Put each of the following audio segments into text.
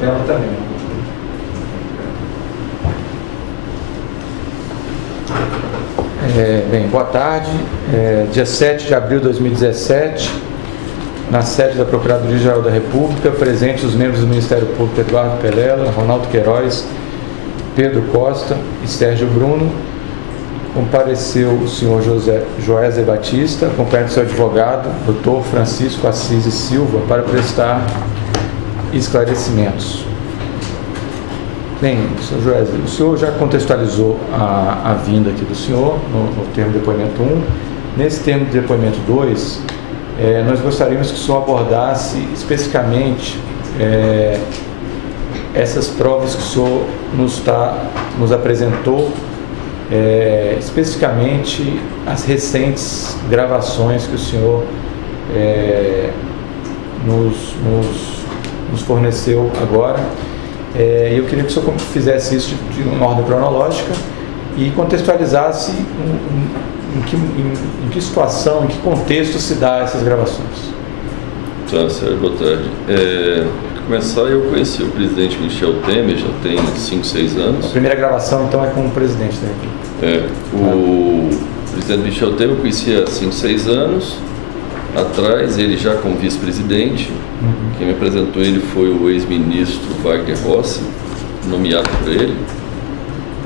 tela também. Bem, boa tarde. Dia 7 de abril de 2017, na sede da Procuradoria-Geral da República, presentes os membros do Ministério Público Eduardo Pelela, Ronaldo Queiroz, Pedro Costa e Sérgio Bruno. Compareceu o senhor Joézer Batista, acompanhado do seu advogado, Dr. Francisco Assis e Silva, para prestar esclarecimentos. Bem, senhor Joézer, o senhor já contextualizou a vinda aqui do senhor no termo de depoimento 1. Nesse termo de depoimento 2, nós gostaríamos que o senhor abordasse especificamente essas provas que o senhor nos apresentou, especificamente as recentes gravações que o senhor nos forneceu agora. Eu queria que o senhor fizesse isso de uma ordem cronológica e contextualizasse em que situação, em que contexto se dá essas gravações. Tá, Sérgio, boa tarde. Para começar, eu conheci o presidente Michel Temer, já tem 5, 6 anos. A primeira gravação, então, é com o presidente da República. O presidente Michel Temer eu conhecia há 5, 6 anos atrás, ele já como vice-presidente. Quem me apresentou ele foi o ex-ministro Wagner Rossi, nomeado por ele.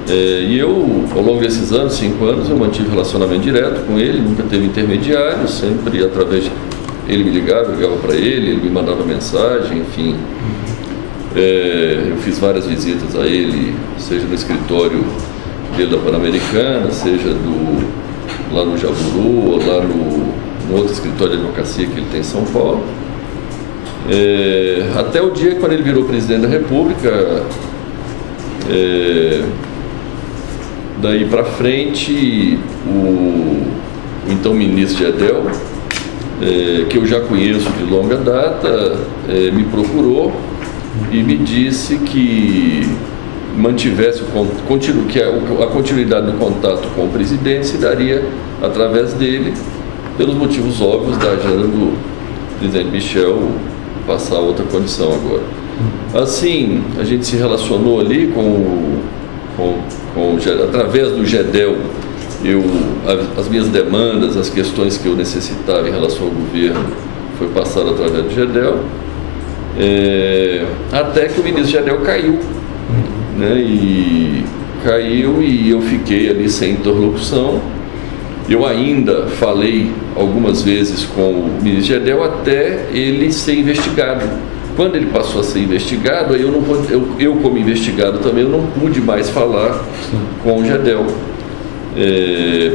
E eu, ao longo desses anos, 5 anos, eu mantive relacionamento direto com ele, nunca teve intermediário, sempre através de... Ele me ligava, eu ligava para ele me mandava mensagem, enfim. Eu fiz várias visitas a ele, seja no escritório dele da Pan-Americana, seja lá no Jaburu, ou lá no outro escritório de advocacia que ele tem em São Paulo. Até o dia quando ele virou presidente da República, daí para frente, o então ministro Gedel, que eu já conheço de longa data, me procurou e me disse que mantivesse a continuidade do contato com o presidente se daria através dele, pelos motivos óbvios da agenda do presidente Michel passar a outra condição agora. Assim, a gente se relacionou ali através do Gedel, as minhas demandas, as questões que eu necessitava em relação ao governo, foi passado através do Gedel, até que o ministro Gedel caiu, né? E caiu e eu fiquei ali sem interlocução. Eu ainda falei algumas vezes com o ministro Gedel até ele ser investigado. Quando ele passou a ser investigado, aí eu como investigado também, eu não pude mais falar com o Gedel,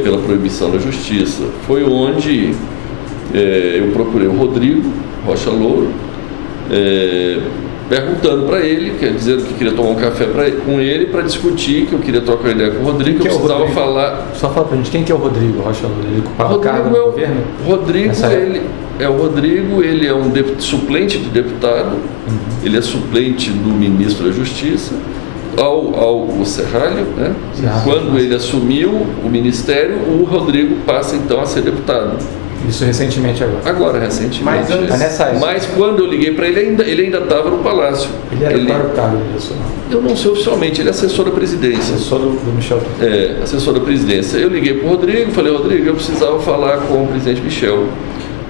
pela proibição da justiça. Foi onde eu procurei o Rodrigo Rocha Louro, perguntando para ele, dizendo que queria tomar um café com ele para discutir, que eu queria trocar ideia com o Rodrigo, que eu precisava falar... Só fala para a gente, quem que é o Rodrigo Rocha Louro? Ele ocupava o cargo no governo? Rodrigo, ele é um suplente de deputado, ele é suplente do ministro da Justiça, ao Serralho, né? Quando ele assumiu o ministério, o Rodrigo passa então a ser deputado. Isso recentemente agora? Agora, recentemente. Mas quando eu liguei para ele ainda estava no Palácio. Ele era para o cargo disso? Eu não sei oficialmente, ele é assessor da presidência. Assessor do Michel? Assessor da presidência. Eu liguei para o Rodrigo, falei, Rodrigo, eu precisava falar com o presidente Michel.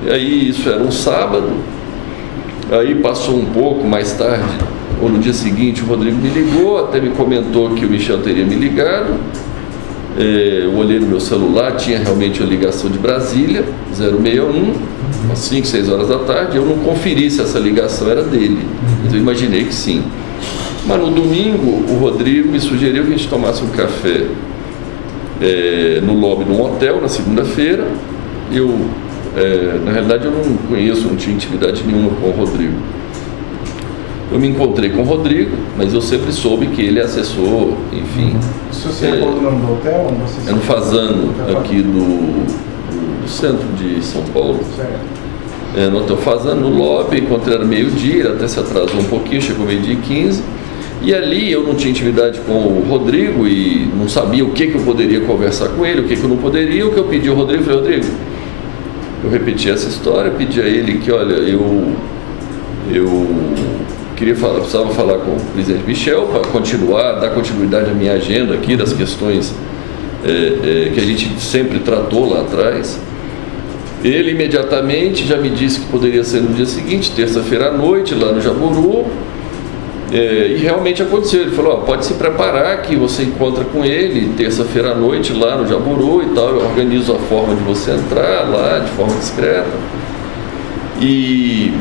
E aí, isso era um sábado, aí passou um pouco mais tarde, ou no dia seguinte, o Rodrigo me ligou, até me comentou que o Michel teria me ligado. Eu olhei no meu celular, tinha realmente uma ligação de Brasília, 061, às 5, 6 horas da tarde. Eu não conferi se essa ligação era dele, mas eu imaginei que sim. Mas no domingo, o Rodrigo me sugeriu que a gente tomasse um café no lobby de um hotel, na segunda-feira. Na realidade, eu não conheço, não tinha intimidade nenhuma com o Rodrigo. Eu me encontrei com o Rodrigo, mas eu sempre soube que ele é assessor, enfim. Se você falou o nome do hotel? É no Fazano, aqui do centro de São Paulo. No hotel Fazano, no lobby, encontrei era meio-dia, ele até se atrasou um pouquinho, chegou meio-dia e 15. E ali eu não tinha intimidade com o Rodrigo e não sabia o que eu poderia conversar com ele, o que eu não poderia. O que eu pedi ao Rodrigo, falei, Rodrigo, eu repeti essa história, pedi a ele que, olha, eu precisava falar com o presidente Michel para dar continuidade à minha agenda aqui das questões que a gente sempre tratou lá atrás. Ele imediatamente já me disse que poderia ser no dia seguinte, terça-feira à noite, lá no Jaburu, e realmente aconteceu. Ele falou, pode se preparar que você encontra com ele terça-feira à noite lá no Jaburu e tal, eu organizo a forma de você entrar lá de forma discreta. E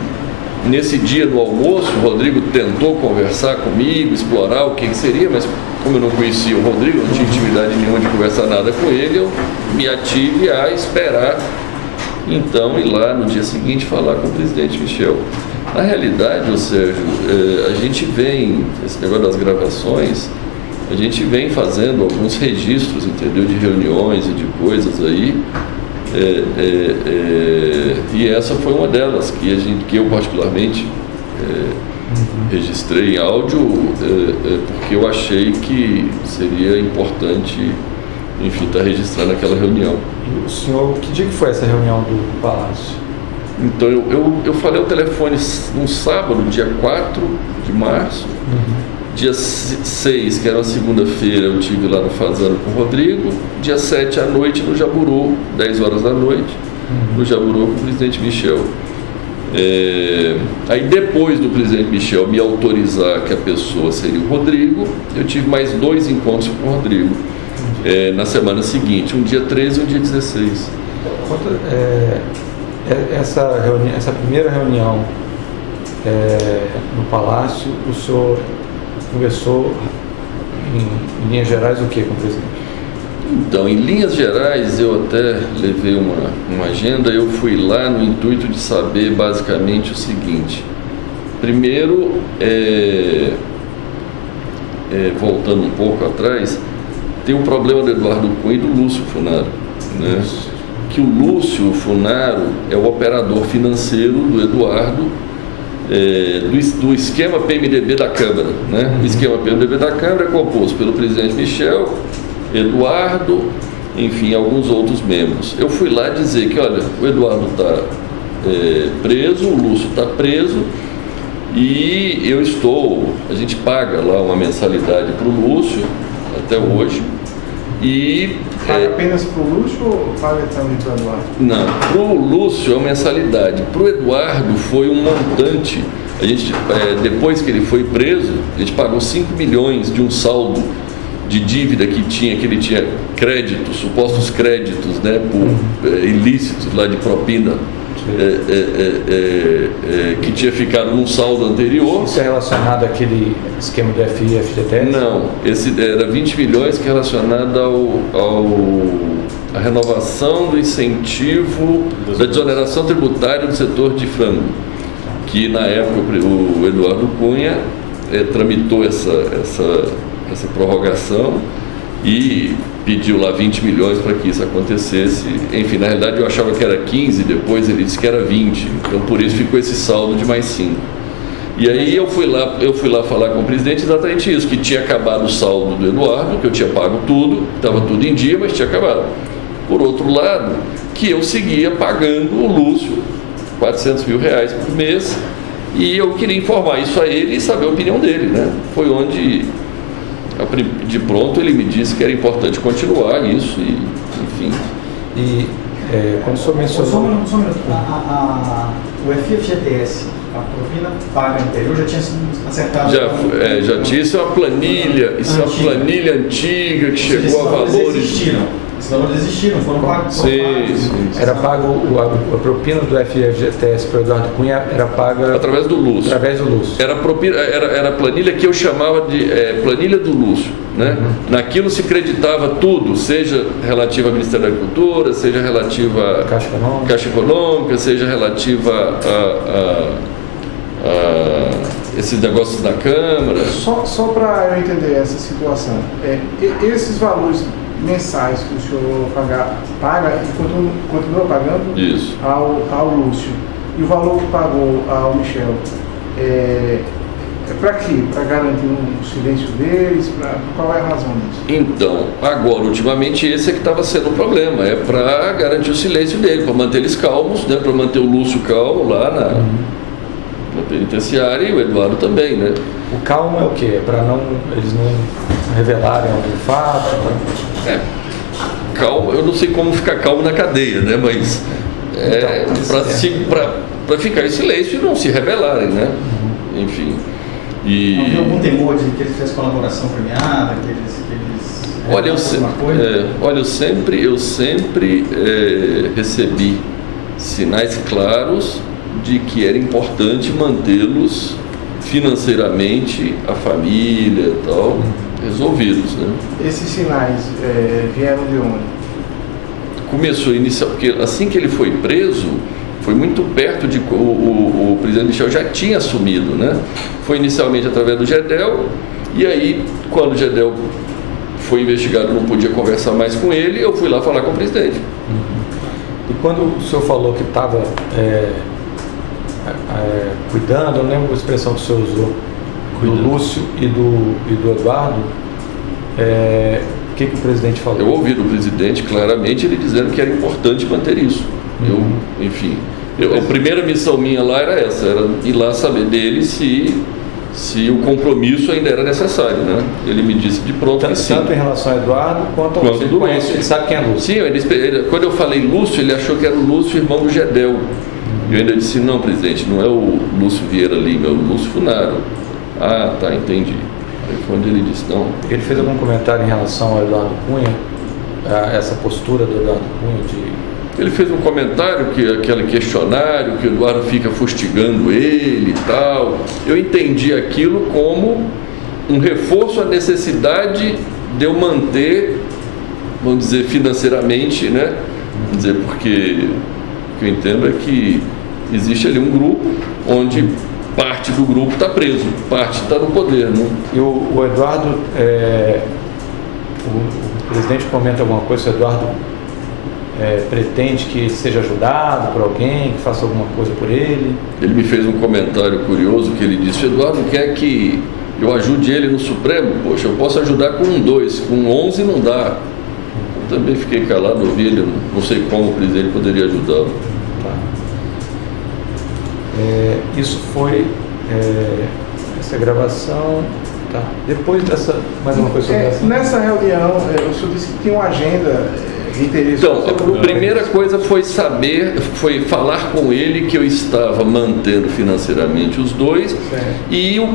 nesse dia do almoço, o Rodrigo tentou conversar comigo, explorar o que seria, mas como eu não conhecia o Rodrigo, não tinha intimidade nenhuma de conversar nada com ele, eu me ative a esperar, então, ir lá no dia seguinte falar com o presidente Michel. Na realidade, Sérgio, a gente vem, esse negócio das gravações, a gente vem fazendo alguns registros, entendeu, de reuniões e de coisas aí, e essa foi uma delas que eu particularmente registrei em áudio, porque eu achei que seria importante, enfim, estar registrando aquela reunião. E o senhor, que dia que foi essa reunião do Palácio? Então eu falei ao telefone no sábado, dia 4 de março, dia 6, que era uma segunda-feira, eu estive lá no Fazano com o Rodrigo, dia 7 à noite no Jaburu, 10 horas da noite, no Jaburu com o presidente Michel. Aí depois do presidente Michel me autorizar que a pessoa seria o Rodrigo, eu tive mais 2 encontros com o Rodrigo, na semana seguinte, um dia 13 e um dia 16. Essa primeira reunião no Palácio, o senhor conversou em linhas gerais o que com o presidente? Então, em linhas gerais, eu até levei uma agenda, eu fui lá no intuito de saber basicamente o seguinte. Primeiro, voltando um pouco atrás, tem o problema do Eduardo Cunha e do Lúcio Funaro, né? Que o Lúcio Funaro é o operador financeiro do Eduardo, do esquema PMDB da Câmara, né? O esquema PMDB da Câmara é composto pelo presidente Michel, Eduardo, enfim, alguns outros membros. Eu fui lá dizer que, olha, o Eduardo está preso, o Lúcio está preso, e a gente paga lá uma mensalidade para o Lúcio, até hoje, e... Paga apenas para o Lúcio ou paga também para o Eduardo? Não, para o Lúcio é uma mensalidade, para o Eduardo foi um montante. A gente, depois que ele foi preso, a gente pagou 5 milhões de um saldo de dívida que ele tinha créditos, supostos créditos, né, por ilícitos lá de propina, que tinha ficado num saldo anterior. Isso é relacionado àquele esquema do FGTS? Não, esse era 20 milhões que é relacionado à renovação do incentivo da desoneração tributária do setor de frango, que na época o Eduardo Cunha tramitou essa prorrogação e pediu lá 20 milhões para que isso acontecesse. Enfim, na realidade eu achava que era 15, depois ele disse que era 20, então por isso ficou esse saldo de mais 5. E aí eu fui lá falar com o presidente exatamente isso, que tinha acabado o saldo do Eduardo, que eu tinha pago tudo, estava tudo em dia, mas tinha acabado. Por outro lado, que eu seguia pagando o Lúcio R$400 mil por mês, e eu queria informar isso a ele e saber a opinião dele, né? Foi onde, de pronto, ele me disse que era importante continuar isso, e, enfim. E quando o senhor mencionou... O FGTS, a propina paga anterior, já tinha sido acertado? Já tinha, isso é uma planilha, isso é uma planilha antiga que chegou a valores... Esses valores existiram, foram pagos. Sim. Era pago a propina do FGTS para o Eduardo Cunha, era paga através do Lúcio. Era a planilha que eu chamava de planilha do Lúcio, né? Naquilo se creditava tudo, seja relativa ao Ministério da Agricultura, seja relativa à Caixa Econômica, seja relativa a esses negócios da Câmara. Só para eu entender essa situação, esses valores mensais que o senhor paga e continua pagando isso ao Lúcio, e o valor que pagou ao Michel é para quê? Para garantir um silêncio deles? Qual é a razão disso? Então, agora, ultimamente, esse é que estava sendo o problema, é para garantir o silêncio dele, para manter eles calmos, né? Para manter o Lúcio calmo lá penitenciária e o Eduardo também, né? O calmo é o quê? É para eles não revelarem algum fato? Calmo, eu não sei como ficar calmo na cadeia, né? Mas para ficar em silêncio e não se revelarem, né? Enfim. Não tem algum temor de que eles fizessem colaboração premiada, que eles Olha, eu sempre recebi sinais claros de que era importante mantê-los financeiramente, a família e tal, resolvidos, né? Esses sinais vieram de onde? Começou porque assim que ele foi preso, foi muito perto de... O presidente Michel já tinha assumido, né? Foi inicialmente através do Gedel, e aí, quando o Gedel foi investigado, não podia conversar mais com ele, eu fui lá falar com o presidente. E quando o senhor falou que estava cuidando, eu não lembro a expressão que o senhor usou, do Lúcio e do Eduardo, o que o presidente falou? Eu ouvi do presidente claramente ele dizendo que era importante manter isso. A primeira missão minha lá era essa, era ir lá saber dele se o compromisso ainda era necessário, né? Ele me disse de pronto que sim. Tanto em relação ao Eduardo quanto ao Lúcio. Ele sabe quem é Lúcio. Sim, quando eu falei Lúcio, ele achou que era o Lúcio, irmão do Gedel. Eu ainda disse, não, presidente, não é o Lúcio Vieira Lima, é o Lúcio Funaro. Ah, tá, entendi. Aí foi onde ele disse, não. Ele fez algum comentário em relação ao Eduardo Cunha, a essa postura do Eduardo Cunha de... Ele fez um comentário, aquele questionário, que o Eduardo fica fustigando ele e tal. Eu entendi aquilo como um reforço à necessidade de eu manter, vamos dizer, financeiramente, né? Vamos dizer, porque o que eu entendo é que existe ali um grupo onde parte do grupo está preso, parte está no poder, né? E o Eduardo, o presidente comenta alguma coisa, se o Eduardo pretende que seja ajudado por alguém, que faça alguma coisa por ele? Ele me fez um comentário curioso que ele disse, Eduardo quer que eu ajude ele no Supremo? Poxa, eu posso ajudar com 2, com 11 não dá. Eu também fiquei calado, ouvi ele, não sei como o presidente poderia ajudá-lo. Tá. Isso foi essa gravação. Tá. Depois dessa, mais uma coisa sobre essa. Nessa reunião, o senhor disse que tinha uma agenda de interesse. Então, a primeira coisa foi falar com ele que eu estava mantendo financeiramente os dois, e o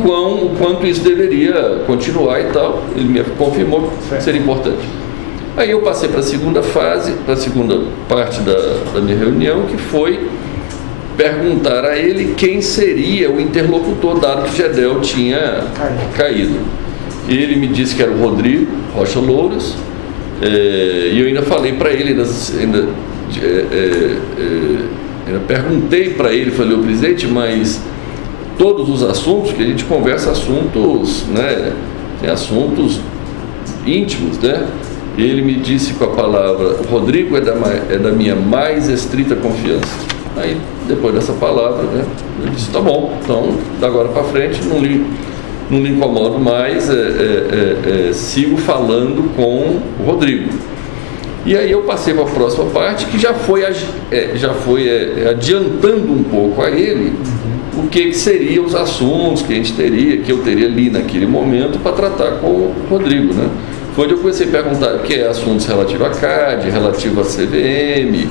quanto isso deveria continuar e tal. Ele me confirmou que seria importante. Aí eu passei para a segunda fase, para a segunda parte da minha reunião, que foi perguntar a ele quem seria o interlocutor, dado que o Gedel tinha caído. Ele me disse que era o Rodrigo Rocha Louras, e eu ainda falei para ele, ainda perguntei para ele, falei, presidente, mas todos os assuntos, que a gente conversa assuntos, né, tem assuntos íntimos, né? Ele me disse com a palavra, o Rodrigo é da minha mais estrita confiança. Aí, depois dessa palavra, né, eu disse, tá bom, então, da agora para frente, não lhe incomodo mais, sigo falando com o Rodrigo. E aí eu passei para a próxima parte, que já foi adiantando um pouco a ele o que seriam os assuntos que eu teria ali naquele momento para tratar com o Rodrigo, né? Foi onde eu comecei a perguntar que assuntos relativos à CAD, relativo à CVM,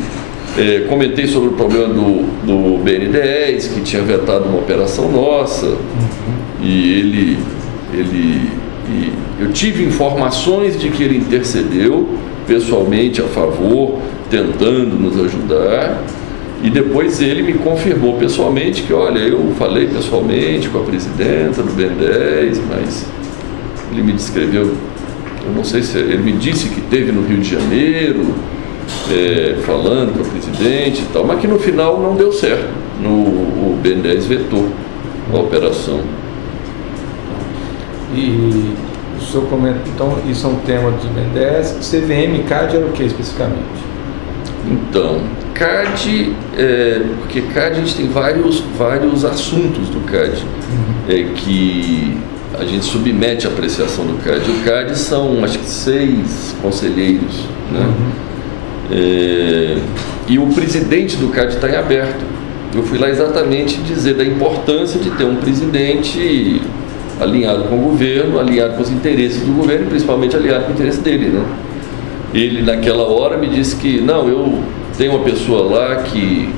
comentei sobre o problema do BN10, que tinha vetado uma operação nossa, e eu tive informações de que ele intercedeu pessoalmente a favor, tentando nos ajudar, e depois ele me confirmou pessoalmente que, olha, eu falei pessoalmente com a presidenta do BN10, mas ele me descreveu, eu não sei se ele me disse que esteve no Rio de Janeiro, falando com o presidente e tal, mas que no final não deu certo. O BN10 vetou a operação. E o senhor comenta, então, isso é um tema dos BN10, CVM e CAD era o que especificamente? Então, CAD, porque CAD a gente tem vários assuntos do CAD, que a gente submete à apreciação do CAD. O CAD são, acho que 6 conselheiros, né? E o presidente do CAD está em aberto. eu fui lá exatamente dizer da importância de ter um presidente alinhado com o governo, alinhado com os interesses do governo e principalmente alinhado com o interesse dele, né? Ele naquela hora me disse que não, eu tenho uma pessoa lá que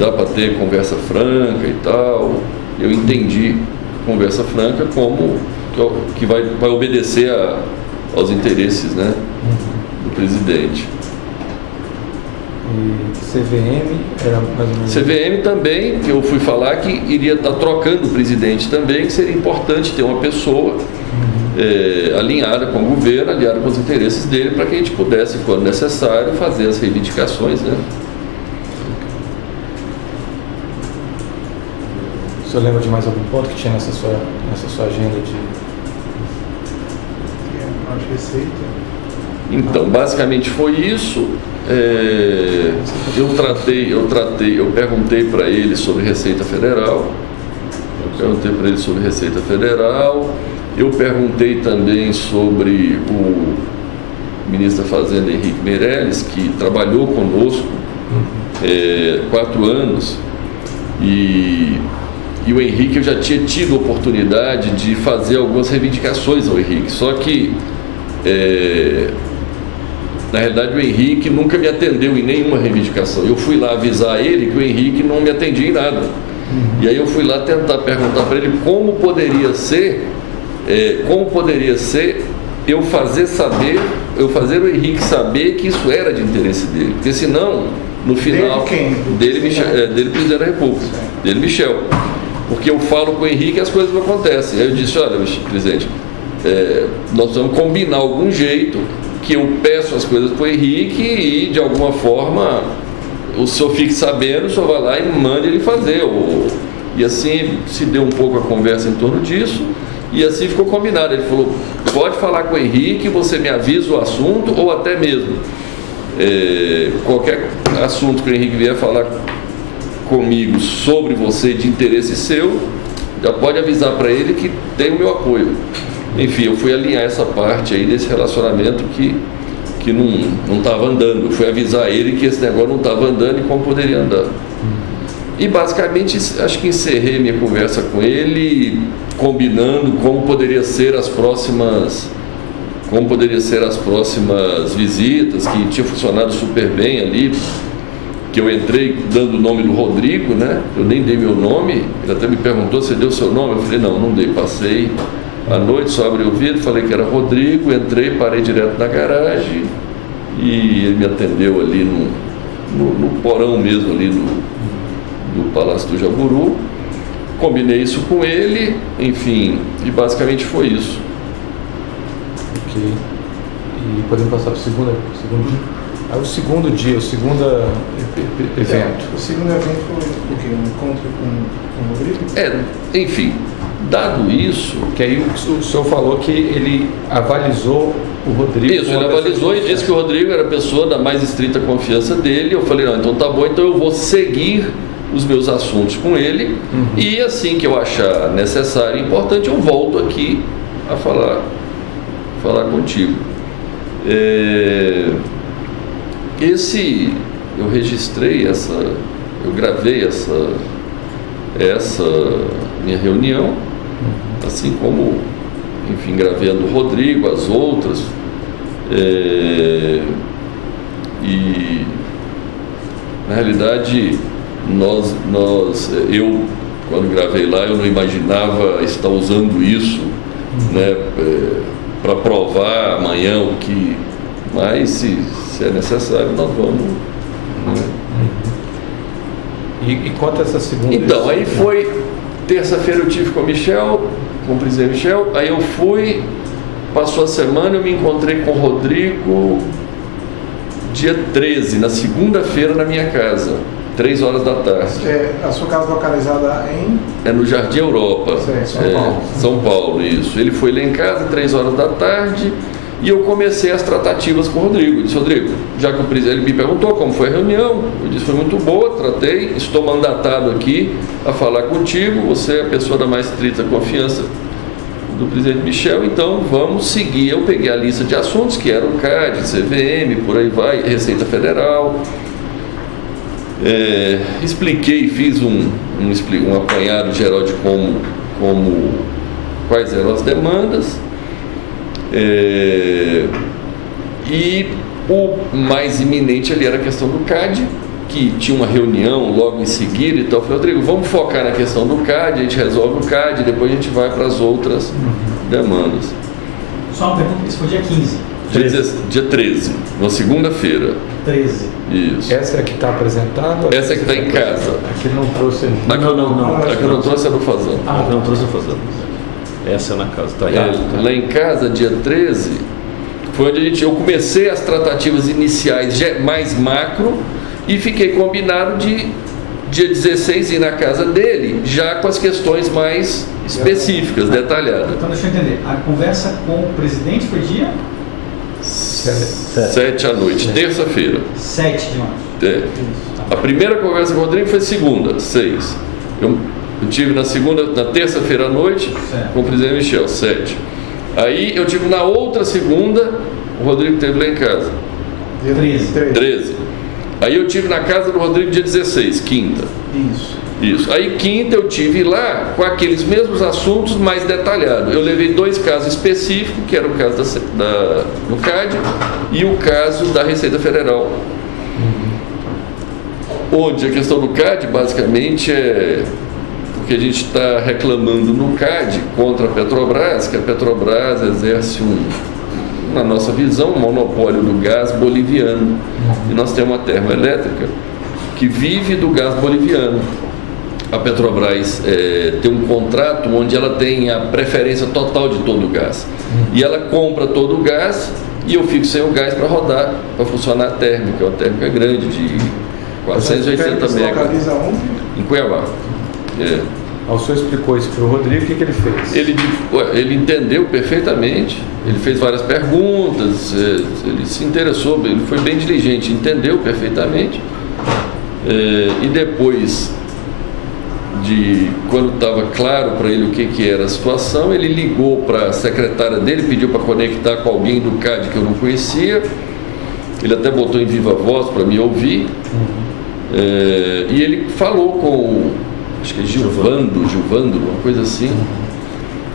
dá para ter conversa franca e tal. Eu entendi conversa franca como que vai obedecer aos interesses, né, do presidente. E CVM era mais ou menos... CVM também, que eu fui falar que iria estar trocando o presidente também, que seria importante ter uma pessoa alinhada com o governo, alinhada com os interesses dele, para que a gente pudesse, quando necessário, fazer as reivindicações, né? O senhor lembra de mais algum ponto que tinha nessa sua agenda de... Receita? Então, basicamente foi isso. Eu perguntei para ele sobre Receita Federal. Eu perguntei também sobre o ministro da Fazenda, Henrique Meirelles, que trabalhou conosco 4 anos. E o Henrique, eu já tinha tido a oportunidade de fazer algumas reivindicações ao Henrique, só que na realidade o Henrique nunca me atendeu em nenhuma reivindicação. Eu fui lá avisar ele que o Henrique não me atendia em nada. E aí eu fui lá tentar perguntar para ele como poderia ser eu fazer o Henrique saber que isso era de interesse dele, porque senão no final dele presidente da República, dele Michel, porque eu falo com o Henrique e as coisas não acontecem. Aí eu disse: olha, presidente, nós vamos combinar algum jeito que eu peço as coisas para o Henrique e de alguma forma o senhor fique sabendo, o senhor vai lá e mande ele fazer. E assim se deu um pouco a conversa em torno disso e assim ficou combinado. Ele falou: pode falar com o Henrique, você me avisa o assunto, ou até mesmo qualquer assunto que o Henrique vier falar comigo sobre você de interesse seu, já pode avisar para ele que tem o meu apoio. Enfim, eu fui alinhar essa parte aí desse relacionamento que não estava andando. Eu fui avisar ele que esse negócio não estava andando e como poderia andar. E basicamente acho que encerrei minha conversa com ele, combinando como poderia ser as próximas visitas, que tinha funcionado super bem ali, que eu entrei dando o nome do Rodrigo, né? Eu nem dei meu nome, ele até me perguntou se deu seu nome, eu falei: não dei, passei à noite, só abri o vidro, falei que era Rodrigo, entrei, parei direto na garagem e ele me atendeu ali no porão mesmo ali do Palácio do Jaburu. Combinei isso com ele, enfim, e basicamente foi isso. Ok. E podemos passar para o segundo dia? O segundo evento. O segundo evento foi o quê? Um encontro com o Rodrigo? Enfim, dado isso... Que aí o senhor falou que ele avalizou o Rodrigo... Isso, ele avalizou e disse que o Rodrigo era a pessoa da mais estrita confiança dele. Eu falei: não, então tá bom, então eu vou seguir os meus assuntos com ele, e assim que eu achar necessário e importante, eu volto aqui a falar contigo. Eu registrei eu gravei essa minha reunião, assim como, enfim, gravei a do Rodrigo, as outras, e na realidade eu quando gravei lá, eu não imaginava estar usando isso, né, para provar amanhã o que, mas se é necessário nós vamos, né? E quanto a essa segunda? Então, aí foi terça-feira, eu tive com o presidente Michel, aí eu fui, passou a semana, eu me encontrei com o Rodrigo dia 13, na segunda-feira, na minha casa, 3 horas da tarde. A sua casa localizada em? No Jardim Europa. São Paulo. São Paulo, isso. Ele foi lá em casa, 3 horas da tarde, e eu comecei as tratativas com o Rodrigo. Eu disse: Rodrigo, já que o presidente me perguntou como foi a reunião, eu disse: foi muito boa, tratei, estou mandatado aqui a falar contigo, você é a pessoa da mais estrita confiança do presidente Michel, então vamos seguir. Eu peguei a lista de assuntos, que era o CAD, CVM, por aí vai, Receita Federal, Expliquei, fiz um apanhado geral de quais eram as demandas, e o mais iminente ali era a questão do CAD, que tinha uma reunião logo em seguida e tal. Eu falei, Rodrigo, vamos focar na questão do CAD, a gente resolve o CAD e depois a gente vai para as outras demandas. Só uma pergunta, isso foi dia 15? Dia 13, uma segunda-feira. 13. Isso. Essa é a que está apresentada? Essa é que está em casa. Aqui não trouxe. Aqui eu não trouxe a do Fazano. Não trouxe a Fazano. Essa é na casa, tá? Lá em casa, dia 13, foi onde eu comecei as tratativas iniciais mais macro e fiquei combinado de dia 16 ir na casa dele, já com as questões mais específicas, detalhadas. Então deixa eu entender, a conversa com o presidente foi dia? 7 à noite, terça-feira. 7 de março. A primeira conversa com o Rodrigo foi segunda, 6. Eu tive na terça-feira à noite, com o presidente Michel, 7. Aí eu tive na outra segunda, o Rodrigo esteve lá em casa. Dia 13. Aí eu tive na casa do Rodrigo dia 16, quinta. Isso. Aí quinta eu tive lá com aqueles mesmos assuntos mais detalhados. Eu levei 2 casos específicos, que era o caso do CAD e o caso da Receita Federal. Onde a questão do CAD basicamente é porque a gente está reclamando no CAD contra a Petrobras, que a Petrobras exerce na nossa visão, um monopólio do gás boliviano. E nós temos uma termoelétrica que vive do gás boliviano. A Petrobras tem um contrato onde ela tem a preferência total de todo o gás. E ela compra todo o gás e eu fico sem o gás para rodar, para funcionar a térmica. É uma térmica grande, de 480 megas. Localiza onde? Em Cuiabá. O senhor explicou isso para o Rodrigo, o que ele fez? Ele entendeu perfeitamente, ele fez várias perguntas, ele se interessou, ele foi bem diligente, entendeu perfeitamente. E depois, quando estava claro para ele o que era a situação, ele ligou para a secretária dele, pediu para conectar com alguém do CAD que eu não conhecia. Ele até botou em viva voz para me ouvir. E ele falou com acho que é Gilvando, uma coisa assim.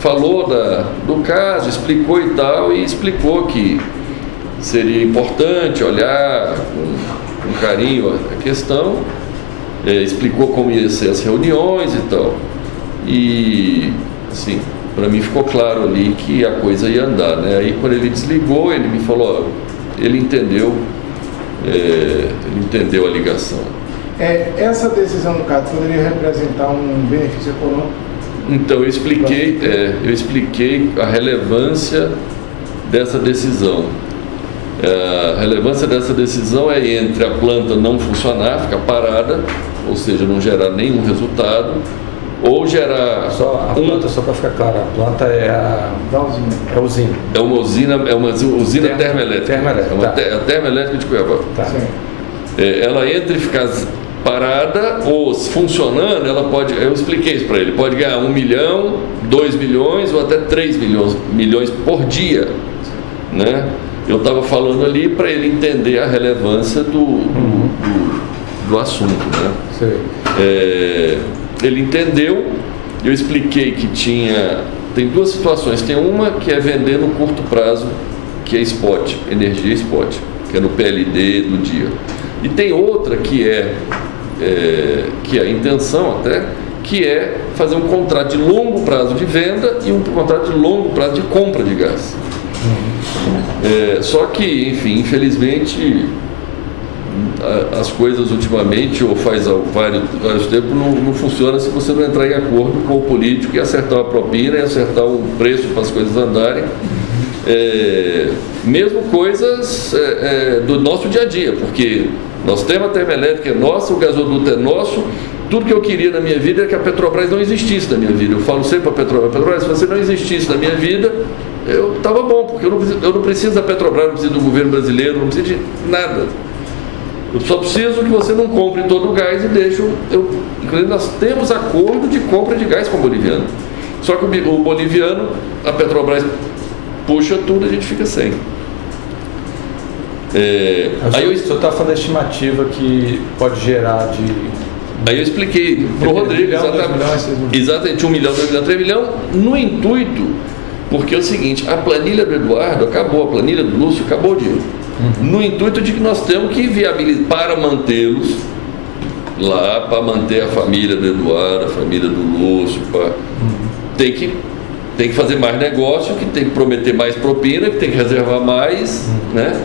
Falou do caso, explicou e tal, e explicou que seria importante olhar com carinho a questão, explicou como ia ser as reuniões e tal. E, assim, para mim ficou claro ali que a coisa ia andar, né? Aí quando ele desligou, ele me falou, ele entendeu a ligação. Essa decisão do CAD poderia representar um benefício econômico? Então, eu expliquei a relevância dessa decisão. A relevância dessa decisão é entre a planta não funcionar, ficar parada, ou seja, não gerar nenhum resultado, ou gerar... planta, só para ficar claro, a planta é a usina. É uma usina termoelétrica. É a termoelétrica de Cuiabá. Tá. Ela entre e ficar parada ou funcionando, ela pode, eu expliquei isso para ele, pode ganhar 1 milhão, 2 milhões ou até 3 milhões por dia, né? Eu estava falando ali para ele entender a relevância do assunto, né? Ele entendeu. Eu expliquei que tem 2 situações. Tem uma que é vender no curto prazo, que é spot, energia spot, que é no PLD do dia. E tem outra que é a intenção até, que é fazer um contrato de longo prazo de venda e um contrato de longo prazo de compra de gás. Só que, enfim, infelizmente, as coisas ultimamente, ou faz vários tempos, não funciona se você não entrar em acordo com o político e acertar uma propina e acertar um preço para as coisas andarem. Mesmo coisas do nosso dia a dia, porque nós temos a termoelétrica, é nossa, o gasoduto é nosso. Tudo que eu queria na minha vida é que a Petrobras não existisse na minha vida. Eu falo sempre para a Petrobras, se você não existisse na minha vida, eu estava bom, porque eu não preciso da Petrobras, não preciso do governo brasileiro, não preciso de nada. Eu só preciso que você não compre todo o gás e deixe inclusive nós temos acordo de compra de gás com o boliviano. Só que o boliviano, a Petrobras puxa tudo, a gente fica sem. Aí o senhor está falando da estimativa que pode gerar de... Aí eu expliquei para o Rodrigo exatamente 1 milhão, 2 milhões, 3 milhões, no intuito, porque é o seguinte, a planilha do Eduardo acabou, a planilha do Lúcio acabou de ir. No intuito de que nós temos que viabilizar para mantê-los lá, para manter a família do Eduardo, a família do Lúcio, tem que fazer mais negócio, que tem que prometer mais propina, que tem que reservar mais, né?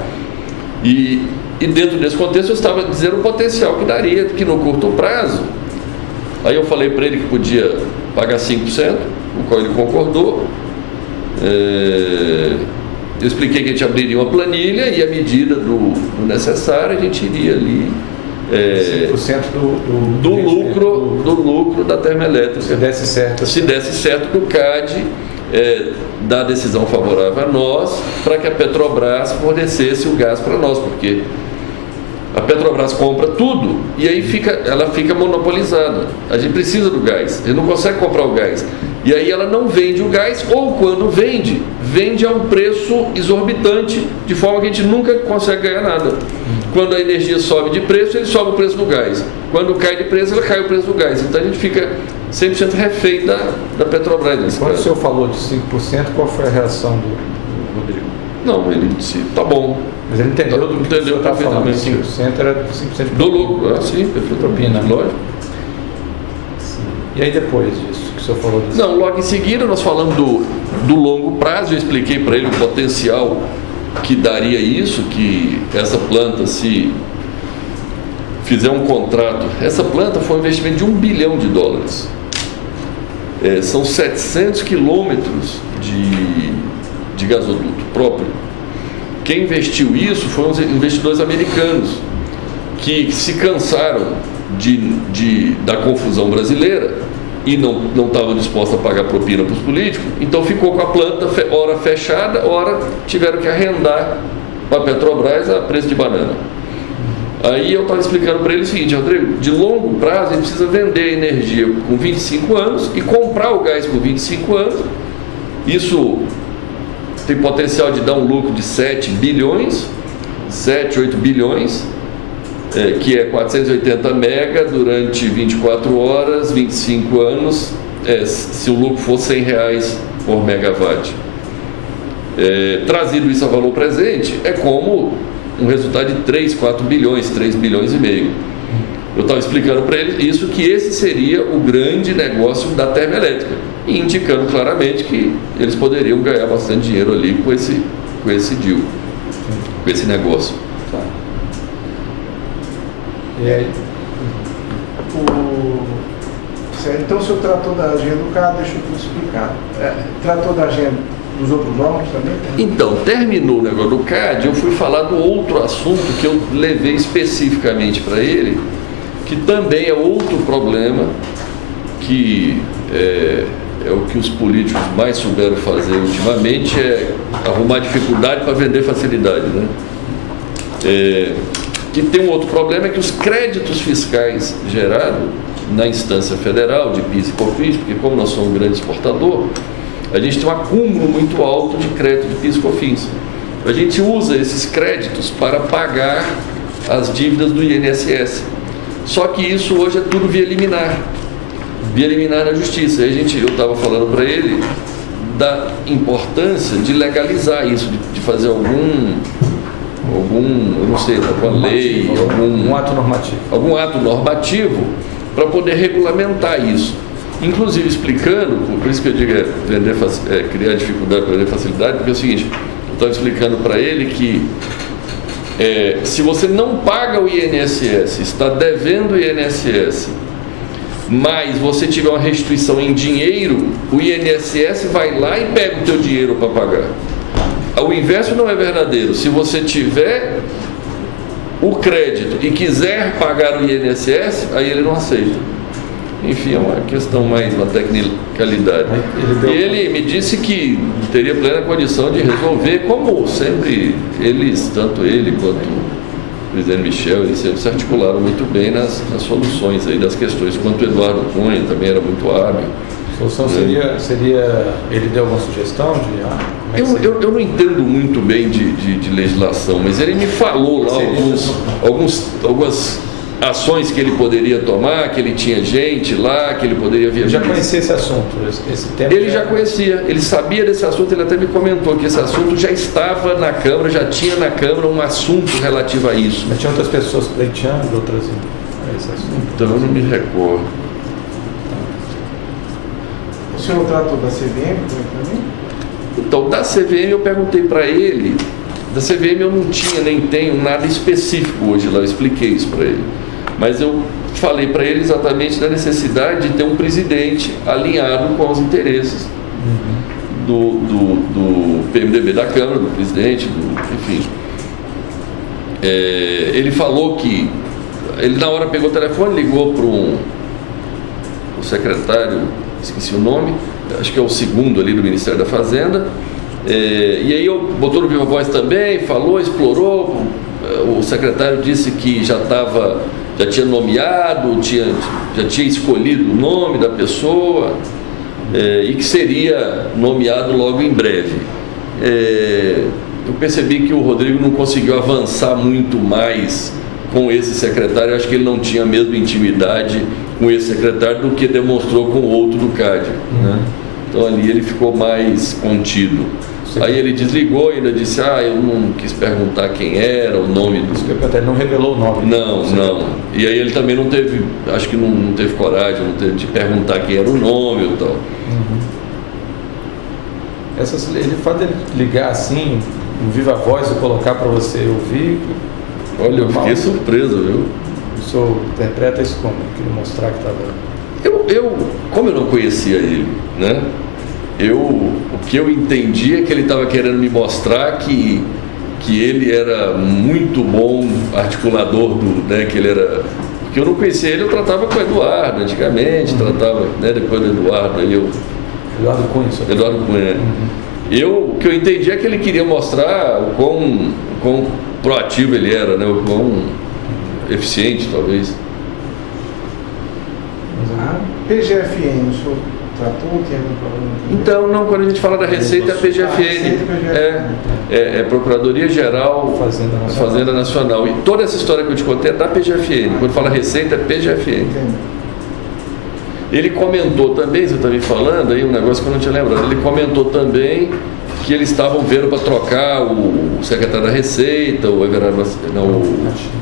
E dentro desse contexto eu estava dizendo o potencial que daria, que no curto prazo, aí eu falei para ele que podia pagar 5%, o qual ele concordou. Eu expliquei que a gente abriria uma planilha e à medida do necessário a gente iria ali 5% do lucro da termoelétrica. Se desse certo. Se desse certo do CAD, dar decisão favorável a nós, para que a Petrobras fornecesse o gás para nós, porque a Petrobras compra tudo e aí ela fica monopolizada. A gente precisa do gás, a gente não consegue comprar o gás. E aí ela não vende o gás, ou quando vende a um preço exorbitante, de forma que a gente nunca consegue ganhar nada. Quando a energia sobe de preço, ele sobe o preço do gás. Quando cai de preço, ela cai o preço do gás. Então a gente fica 100% refém da Petrobras. Quando o senhor falou de 5%, qual foi a reação do Rodrigo? Não, ele disse, tá bom. Mas ele entendeu do que o senhor está falando. 5% era 5% do lucro. Sim, propina, lógico. E aí depois disso, que o senhor falou disso? Não, logo em seguida nós falamos do longo prazo. Eu expliquei para ele o potencial que daria isso, que essa planta, se fizer um contrato, essa planta foi um investimento de $1 bilhão. São 700 quilômetros de gasoduto próprio. Quem investiu isso foram os investidores americanos, que se cansaram da confusão brasileira e não estavam dispostos a pagar propina para os políticos, então ficou com a planta hora fechada, hora tiveram que arrendar para a Petrobras a preço de banana. Aí eu estava explicando para ele o seguinte: Rodrigo, de longo prazo a gente precisa vender a energia com 25 anos e comprar o gás por 25 anos. Isso tem potencial de dar um lucro de 7 bilhões, 7, 8 bilhões, que é 480 mega durante 24 horas, 25 anos, se o lucro for R$100 por megawatt. Trazido isso a valor presente, é como um resultado de 3, 4 bilhões, 3 bilhões e meio. Eu estava explicando para ele isso, que esse seria o grande negócio da termoelétrica, e indicando claramente que eles poderiam ganhar bastante dinheiro ali com esse deal, com esse negócio. Tá. E aí? Então o senhor tratou da agenda do CAD, deixa eu explicar. Tratou da agenda dos outros órgãos também? Então, terminou o negócio do CAD, eu fui falar do outro assunto que eu levei especificamente para ele, que também é outro problema, que é o que os políticos mais souberam fazer ultimamente, é arrumar dificuldade para vender facilidade, né? Que tem um outro problema, é que os créditos fiscais gerados na instância federal de PIS e COFINS, porque como nós somos um grande exportador, a gente tem um acúmulo muito alto de crédito de PIS e COFINS. A gente usa esses créditos para pagar as dívidas do INSS. Só que isso hoje é tudo via liminar na justiça. Aí eu estava falando para ele da importância de legalizar isso, de fazer algum, eu não sei, alguma lei, algum ato normativo para poder regulamentar isso. Inclusive explicando, por isso que eu digo criar dificuldade para vender facilidade, porque é o seguinte, eu estava explicando para ele que se você não paga o INSS, está devendo o INSS, mas você tiver uma restituição em dinheiro, o INSS vai lá e pega o teu dinheiro para pagar. O inverso não é verdadeiro. Se você tiver o crédito e quiser pagar o INSS, aí ele não aceita. Enfim, é uma questão mais, uma tecnicalidade. E ele me disse que teria plena condição de resolver, como sempre eles, tanto ele quanto o presidente Michel, eles sempre se articularam muito bem nas soluções aí das questões, quanto o Eduardo Cunha também era muito hábil. A solução seria ele deu alguma sugestão de... Eu não entendo muito bem de legislação, mas ele me falou lá algumas ações que ele poderia tomar, que ele tinha gente lá, que ele poderia viajar. Eu já conhecia esse assunto, esse tema. Ele já conhecia, ele sabia desse assunto, ele até me comentou que esse assunto já estava na Câmara, já tinha na Câmara um assunto relativo a isso. Mas tinha outras pessoas pleiteando, outras a esse assunto? Então eu não me recordo. O senhor tratou da CVM também? Então, da CVM eu perguntei para ele, da CVM eu não tinha nem tenho nada específico hoje lá, eu expliquei isso para ele. Mas eu falei para ele exatamente da necessidade de ter um presidente alinhado com os interesses do PMDB da Câmara, do presidente, enfim. Ele falou que, ele na hora pegou o telefone, ligou para o secretário, esqueci o nome, acho que é o segundo ali do Ministério da Fazenda, e aí botou no Viva Voz também, falou, explorou, o secretário disse que já tinha nomeado, já tinha escolhido o nome da pessoa, e que seria nomeado logo em breve. Eu percebi que o Rodrigo não conseguiu avançar muito mais com esse secretário, eu acho que ele não tinha a mesma intimidade com esse secretário do que demonstrou com o outro do CAD, né? Então ali ele ficou mais contido. Aí ele desligou e ainda disse, eu não quis perguntar quem era, o nome do... Ele não revelou o nome. Não. E aí ele também não teve, acho que não teve coragem, de perguntar quem era o nome e tal. Ele faz ele ligar assim, no Viva Voz e colocar para você ouvir... Olha, eu fiquei surpreso, viu? O senhor interpreta isso como? Queria mostrar que estava... Como eu não conhecia ele, né? O que eu entendi é que ele estava querendo me mostrar que ele era muito bom articulador que ele era... Porque eu não conhecia ele, eu tratava com o Eduardo antigamente, tratava, né, depois do Eduardo, Eduardo Cunha. Eduardo Cunha. O que eu entendi é que ele queria mostrar o quão proativo ele era, né? O quão eficiente, talvez. PGFN, o senhor tratou? Tem algum problema? Então, não, quando a gente fala da Receita, é a PGFN. É Procuradoria Geral Fazenda Nacional. E toda essa história que eu te contei é da PGFN. Quando fala Receita, é PGFN. Entendo. Ele comentou também, você está me falando aí um negócio que eu não tinha lembrado, ele comentou também que eles estavam vendo para trocar o secretário da Receita, o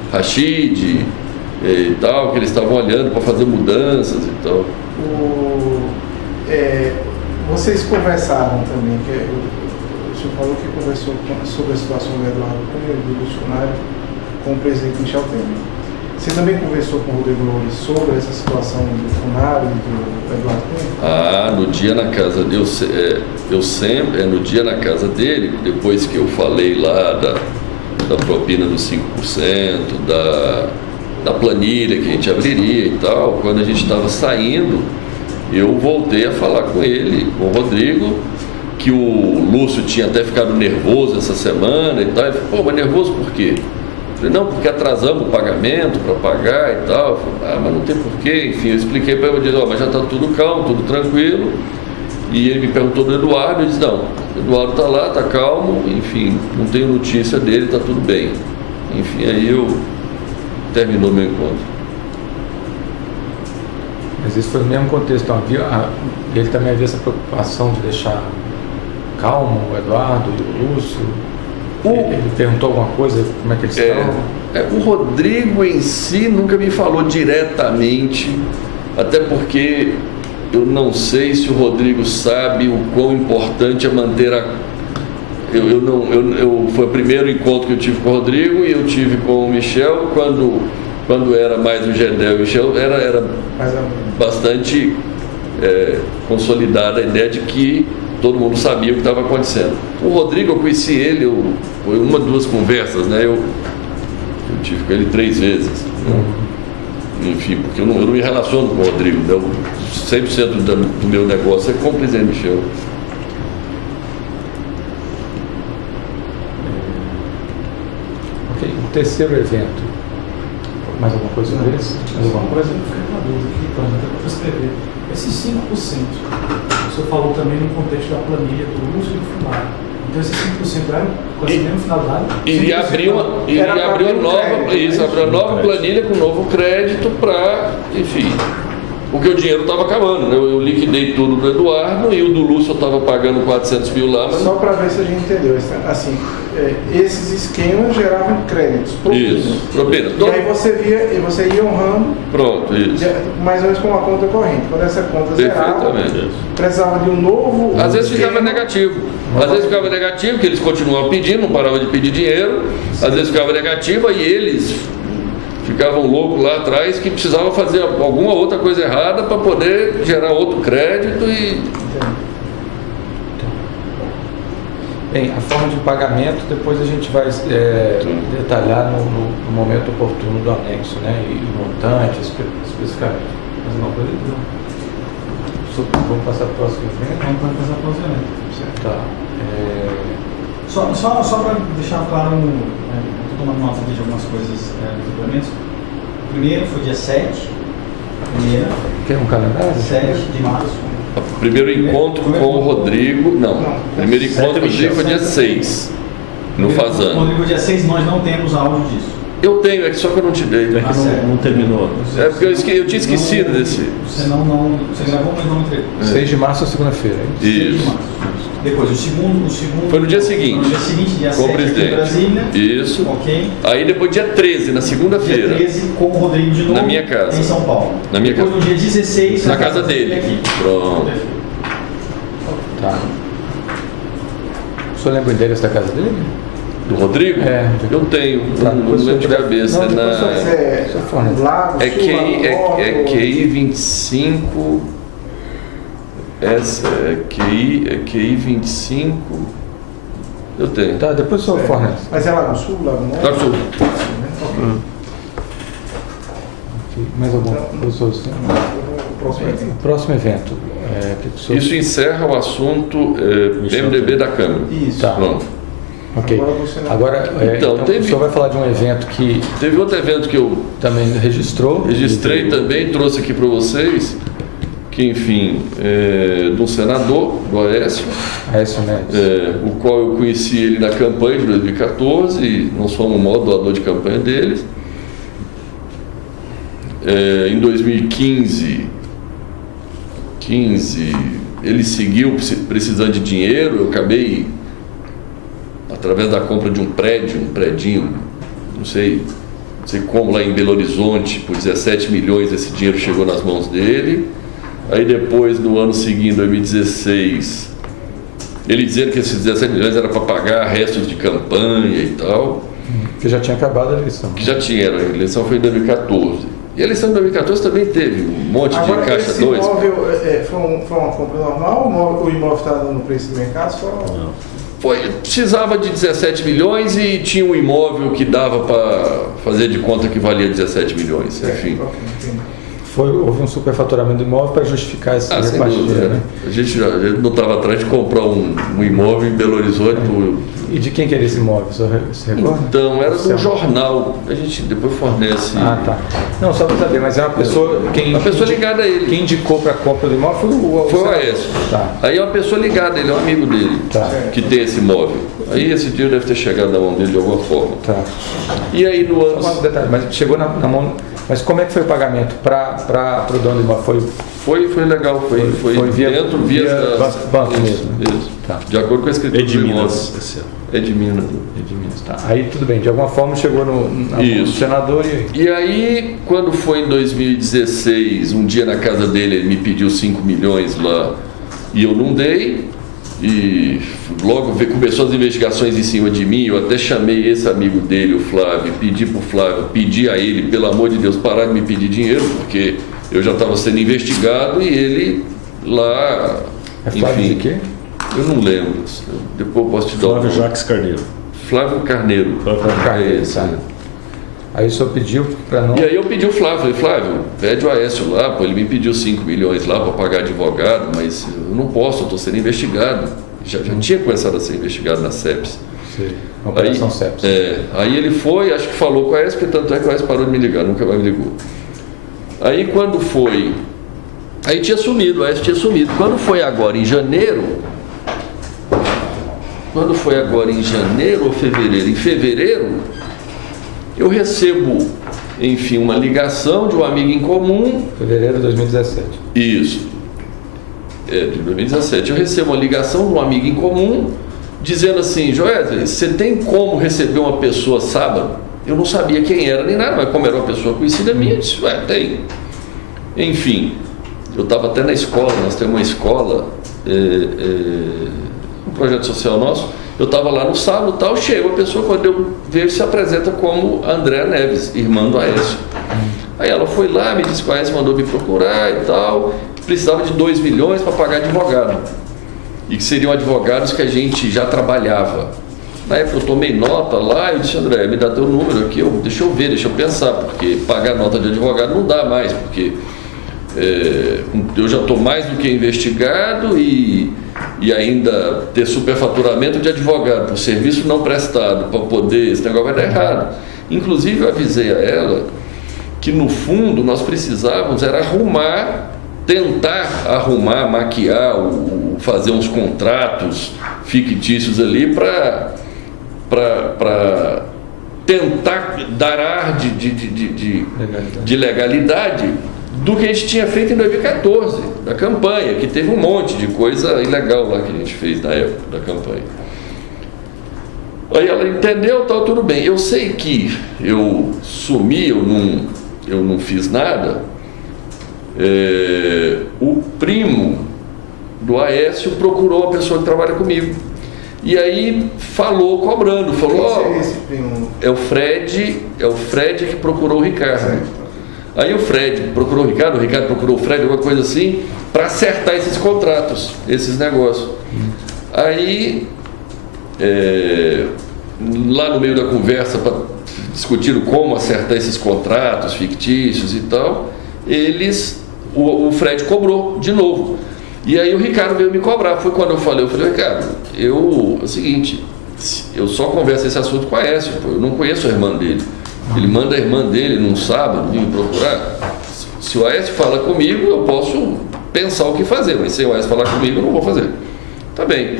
Rachid e tal, que eles estavam olhando para fazer mudanças e tal. Vocês conversaram também, o senhor falou que conversou sobre a situação do Eduardo Cunha e do Bolsonaro com o presidente Michel Temer. Você também conversou com o Rodrigo Loures sobre essa situação do Funaro e do Eduardo Cunha? No dia na casa dele, eu sempre, no dia na casa dele, depois que eu falei lá da propina dos 5%, da planilha que a gente abriria e tal, quando a gente estava saindo, eu voltei a falar com ele, com o Rodrigo, que o Lúcio tinha até ficado nervoso essa semana e tal. Ele falou, mas nervoso por quê? Eu falei, não, porque atrasamos o pagamento para pagar e tal. Eu falei, mas não tem porquê. Enfim, eu expliquei para ele, eu disse, mas já está tudo calmo, tudo tranquilo. E ele me perguntou do Eduardo, eu disse, não, o Eduardo está lá, está calmo, enfim, não tenho notícia dele, está tudo bem. Enfim, aí terminou meu encontro. Mas isso foi no mesmo contexto, então, ele também havia essa preocupação de deixar calmo o Eduardo e o Lúcio. Ele perguntou alguma coisa, como é que eles estão? O Rodrigo em si nunca me falou diretamente, até porque eu não sei se o Rodrigo sabe o quão importante é manter foi o primeiro encontro que eu tive com o Rodrigo e eu tive com o Michel quando era mais o Gedel e o Michel, era bastante consolidada a ideia de que todo mundo sabia o que estava acontecendo. O Rodrigo, eu conheci ele, foi uma, duas conversas, né? Eu tive com ele 3 vezes. Né? Enfim, porque eu não me relaciono com o Rodrigo, né? 100% do meu negócio é com o presidente Michel. Ok, o terceiro evento. Mais alguma coisa sobre isso? Mais alguma Por coisa? exemplo, fica com a dúvida aqui, para escrever. Esses 5%, o senhor falou também no contexto da planilha do uso do fundário. Então esses 5% eram quase mesmo finalidade? Iria abrir uma nova planilha com novo crédito para, enfim, porque o dinheiro estava acabando, né? Eu liquidei tudo do Eduardo e o do Lúcio eu estava pagando 400 mil lá, mas... Só para ver se a gente entendeu, assim, esses esquemas geravam créditos, propinas. Isso, propina. E aí você ia honrando, Pronto, isso. mais ou menos com uma conta corrente. Quando essa conta zerava, Perfeitamente. precisava de um novo... Às vezes ficava esquema. negativo. Às vezes ficava negativo, que eles continuavam pedindo, não paravam de pedir dinheiro. Às vezes ficava negativo e eles ficavam loucos lá atrás que precisavam fazer alguma outra coisa errada para poder gerar outro crédito e... Bem, a forma de pagamento depois a gente vai detalhar no momento oportuno do anexo, né? E montante, especificamente. Mais alguma coisa? Não. Vamos passar para o próximo evento? Vamos passar para o próximo evento. Tá. Só para deixar claro, estou tomando nota aqui de algumas coisas dos suplementos. O primeiro foi dia 7, Quer um calendário? 7 de março. O primeiro encontro com o Rodrigo... Não, o primeiro encontro com o Rodrigo foi dia 6, no Fazano. Rodrigo, dia 6 nós não temos áudio disso. Eu tenho, só que eu não te dei. É que não terminou. É porque eu tinha esquecido desse... Você gravou, mas não entregou. 6 de março é segunda-feira, é isso? 6 de Isso. março. Depois, o segundo Foi no dia seguinte. No dia seguinte, dia Com o 7 aqui em presidente. Brasília. Isso. Ok. Aí depois dia 13, na segunda-feira. Dia 13 com o Rodrigo de novo. Na minha casa. Em São Paulo. Na minha depois, casa. no dia 16, Na casa dele. Aqui. Pronto. Tá. O senhor lembra o endereço da casa dele? Do Rodrigo? É. Eu tenho. Tá, Não lembro de cabeça. Não, É depois na... Lago, É Sul, QI 25. Essa é QI 25. Eu tenho. Tá, depois o senhor fornece. Mas é Lago Sul, Lago Norte? Lago Sul. Ok. Mais alguma coisa? O próximo evento. O próximo evento. Que o senhor... Isso encerra o assunto MDB da Câmara. Isso. Tá. Pronto. Ok. Então, então o senhor vai falar de um evento que Teve outro evento que eu também registrou. registrei também, trouxe aqui para vocês, que enfim, de um senador do Aécio, Aécio Neves. o qual eu conheci ele na campanha de 2014 e nós fomos o maior doador de campanha deles. Em 2015, ele seguiu precisando de dinheiro, eu acabei, através da compra de um predinho, não sei como, lá em Belo Horizonte, por 17 milhões, esse dinheiro chegou nas mãos dele. Aí depois, no ano seguinte, 2016, ele dizendo que esses 17 milhões era para pagar restos de campanha e tal. Que já tinha acabado a eleição. Que já tinha, a eleição foi em 2014. E a eleição de 2014 também teve um monte de caixa 2. Esse imóvel foi uma compra normal ou o imóvel está no preço de mercado? Precisava de 17 milhões e tinha um imóvel que dava para fazer de conta que valia 17 milhões, enfim. Houve um superfaturamento do imóvel para justificar esse repartilho, né? A gente não estava atrás de comprar um imóvel em Belo Horizonte. E de quem que era esse imóvel? Você recorda? Então, era de um jornal. A gente depois fornece. Ah, tá. Não, só para saber, mas é uma pessoa... Uma pessoa ligada a ele. Quem indicou para a compra do imóvel foi o Aécio. Tá. Aí é uma pessoa ligada, ele é um amigo dele, que tem esse imóvel. Aí esse dinheiro deve ter chegado na mão dele de alguma forma. Tá. E aí no ano... Só um detalhe, mas chegou na mão... Mas como é que foi o pagamento para o dono do imóvel? Foi legal, foi via banco mesmo. Isso. Tá. De acordo com a escritura do imóvel. É de Minas. Tá. Aí tudo bem, de alguma forma chegou na mão do senador e aí, quando foi em 2016, um dia na casa dele, ele me pediu 5 milhões lá e eu não dei. E logo começou as investigações em cima de mim. Eu até chamei esse amigo dele, o Flávio, pedi a ele, pelo amor de Deus, parar de me pedir dinheiro, porque eu já estava sendo investigado e ele lá... É Flávio de quê? Eu não lembro. Depois eu posso te dar Flávio Jacques Carneiro. Flávio Carneiro. Aí o senhor pediu para não... E aí eu pedi o Flávio, falei, Flávio, pede o Aécio lá, ele me pediu 5 milhões lá para pagar advogado, mas eu não posso, eu estou sendo investigado. Já tinha começado a ser investigado na CEPS. Sim. Operação CEPS. Aí ele foi, acho que falou com a ESP, tanto é que a ESP parou de me ligar, nunca mais me ligou. Aí quando foi... Aí tinha sumido, a ESP tinha sumido. Quando foi agora em janeiro... Quando foi agora em janeiro ou fevereiro? Em fevereiro, eu recebo, enfim, uma ligação de um amigo em comum. Fevereiro de 2017. Isso. De 2017. Eu recebo uma ligação de um amigo em comum, dizendo assim: Joesley, você tem como receber uma pessoa sábado? Eu não sabia quem era nem nada, mas como era uma pessoa conhecida minha, eu disse: tem. Enfim, eu estava até na escola, nós temos uma escola, um projeto social nosso. Eu estava lá no sábado e tal, chega uma pessoa, quando eu vejo, se apresenta como Andréa Neves, irmã do Aécio. Aí ela foi lá, me disse que o Aécio mandou me procurar e tal, precisava de 2 milhões para pagar advogado. E que seriam advogados que a gente já trabalhava. Na época eu tomei nota lá e disse: André, me dá teu número aqui, deixa eu ver, deixa eu pensar, porque pagar nota de advogado não dá mais, porque eu já estou mais do que investigado e ainda ter superfaturamento de advogado por serviço não prestado, para poder, esse negócio vai dar errado. Inclusive eu avisei a ela que no fundo nós precisávamos era tentar arrumar, maquiar, fazer uns contratos fictícios ali para tentar dar ar de legalidade do que a gente tinha feito em 2014, da campanha, que teve um monte de coisa ilegal lá que a gente fez na época da campanha. Aí ela entendeu, tal, tudo bem. Eu sei que eu sumi, eu não fiz nada. O primo do Aécio procurou a pessoa que trabalha comigo. E aí falou, cobrando, falou: esse primo? É o Fred que procurou o Ricardo. Certo. Aí o Fred procurou o Ricardo procurou o Fred, alguma coisa assim, para acertar esses contratos, esses negócios. Aí, lá no meio da conversa, discutindo como acertar esses contratos fictícios e tal, o Fred cobrou de novo. E aí o Ricardo veio me cobrar. Foi quando eu falei: Ricardo, é o seguinte, eu só converso esse assunto com a Aécio, eu não conheço a irmã dele. Ele manda a irmã dele num sábado vir me procurar. Se o Aécio fala comigo, eu posso pensar o que fazer, mas se o Aécio falar comigo, eu não vou fazer. Tá bem.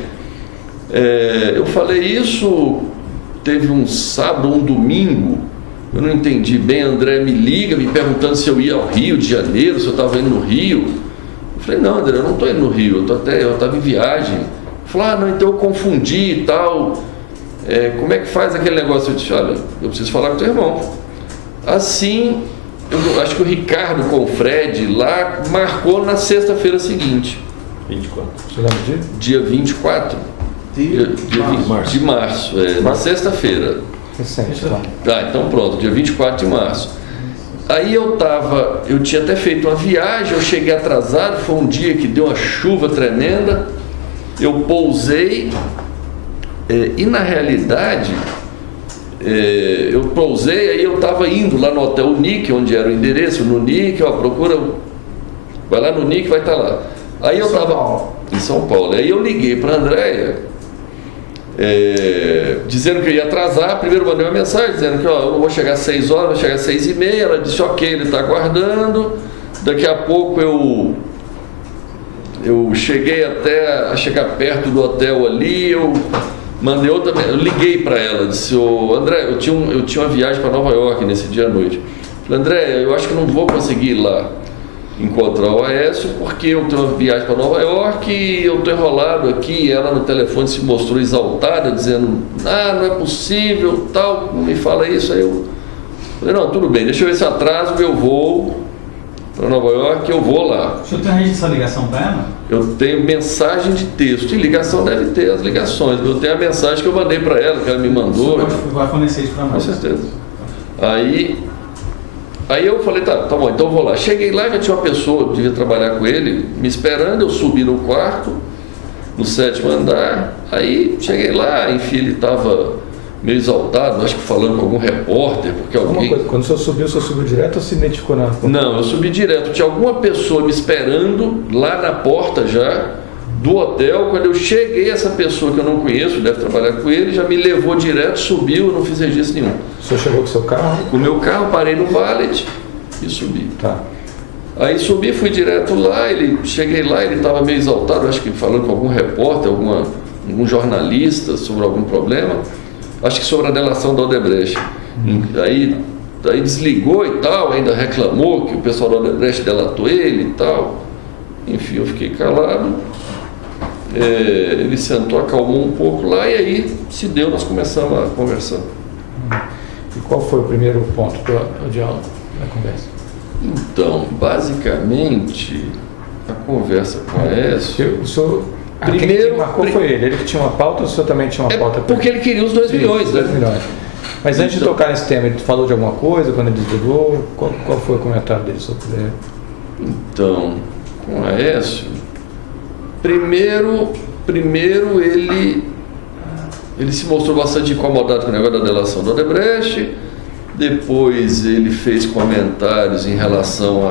Eu falei isso, teve um sábado, um domingo, eu não entendi bem. André me liga, me perguntando se eu ia ao Rio de Janeiro, se eu estava indo no Rio. Eu falei: não, André, eu não estou indo no Rio, eu estava em viagem. Ele falou: não, então eu confundi e tal. Como é que faz aquele negócio? Eu disse: olha, eu preciso falar com o teu irmão. Assim, eu acho que o Ricardo com o Fred lá marcou na sexta-feira seguinte. 24. Você lembra disso? Dia 24 de março. Na sexta-feira. Recente, tá? Ah, então pronto, dia 24 de março. Aí eu tinha até feito uma viagem, eu cheguei atrasado, foi um dia que deu uma chuva tremenda, eu pousei, e na realidade, eu pousei, aí eu estava indo lá no Hotel Nick, onde era o endereço, no Nick, procura, vai lá no Nick, vai estar lá. Aí eu estava em São Paulo, aí eu liguei para a Andréia, dizendo que eu ia atrasar. Primeiro mandei uma mensagem dizendo que eu vou chegar às 6 horas, vou chegar às 6h30. Ela disse: ok, ele está aguardando. Daqui a pouco eu cheguei até a chegar perto do hotel ali, eu mandei outra, eu liguei para ela, disse: André, eu tinha uma viagem para Nova York nesse dia à noite. Falei: André, eu acho que não vou conseguir ir lá encontrar o Aécio, porque eu tenho uma viagem para Nova York e eu estou enrolado aqui. E ela no telefone se mostrou exaltada, dizendo: não é possível, tal, não me fala isso. Aí eu falei: não, tudo bem, deixa eu ver se atraso meu voo para Nova York, eu vou lá. O senhor tem registro essa ligação para ela? Eu tenho mensagem de texto, e ligação deve ter as ligações, eu tenho a mensagem que eu mandei para ela, que ela me mandou. O senhor vai fornecer isso para nós? Com certeza. Aí eu falei: tá bom, então eu vou lá. Cheguei lá, já tinha uma pessoa, devia trabalhar com ele, me esperando. Eu subi no quarto, no 7º andar. Aí cheguei lá, enfim, ele estava meio exaltado, acho que falando com algum repórter, porque alguém... Quando o senhor subiu direto ou se identificou na... Não, eu subi direto. Tinha alguma pessoa me esperando lá na porta já, do hotel. Quando eu cheguei, essa pessoa que eu não conheço, deve trabalhar com ele, já me levou direto, subiu, eu não fiz registro nenhum. O senhor chegou com o seu carro? Com o meu carro, parei no valet e subi. Tá. Aí subi, fui direto lá, cheguei lá, ele estava meio exaltado, acho que falando com algum repórter, algum jornalista sobre algum problema, acho que sobre a delação da Odebrecht. Aí desligou e tal, ainda reclamou que o pessoal da Odebrecht delatou ele e tal. Enfim, eu fiquei calado. Ele sentou, acalmou um pouco lá e aí se deu, nós começamos a conversar. E qual foi o primeiro ponto do diálogo da conversa? Então, basicamente, a conversa com a Aécio... O senhor, quem marcou foi ele que tinha uma pauta ou o senhor também tinha uma pauta? Porque ele queria os 2 milhões, né? 2 milhões. Mas antes de tocar nesse tema, ele falou de alguma coisa quando ele desligou? Qual foi o comentário dele sobre ele? Então, com a Aécio, primeiro ele se mostrou bastante incomodado com o negócio da delação da Odebrecht. Depois ele fez comentários em relação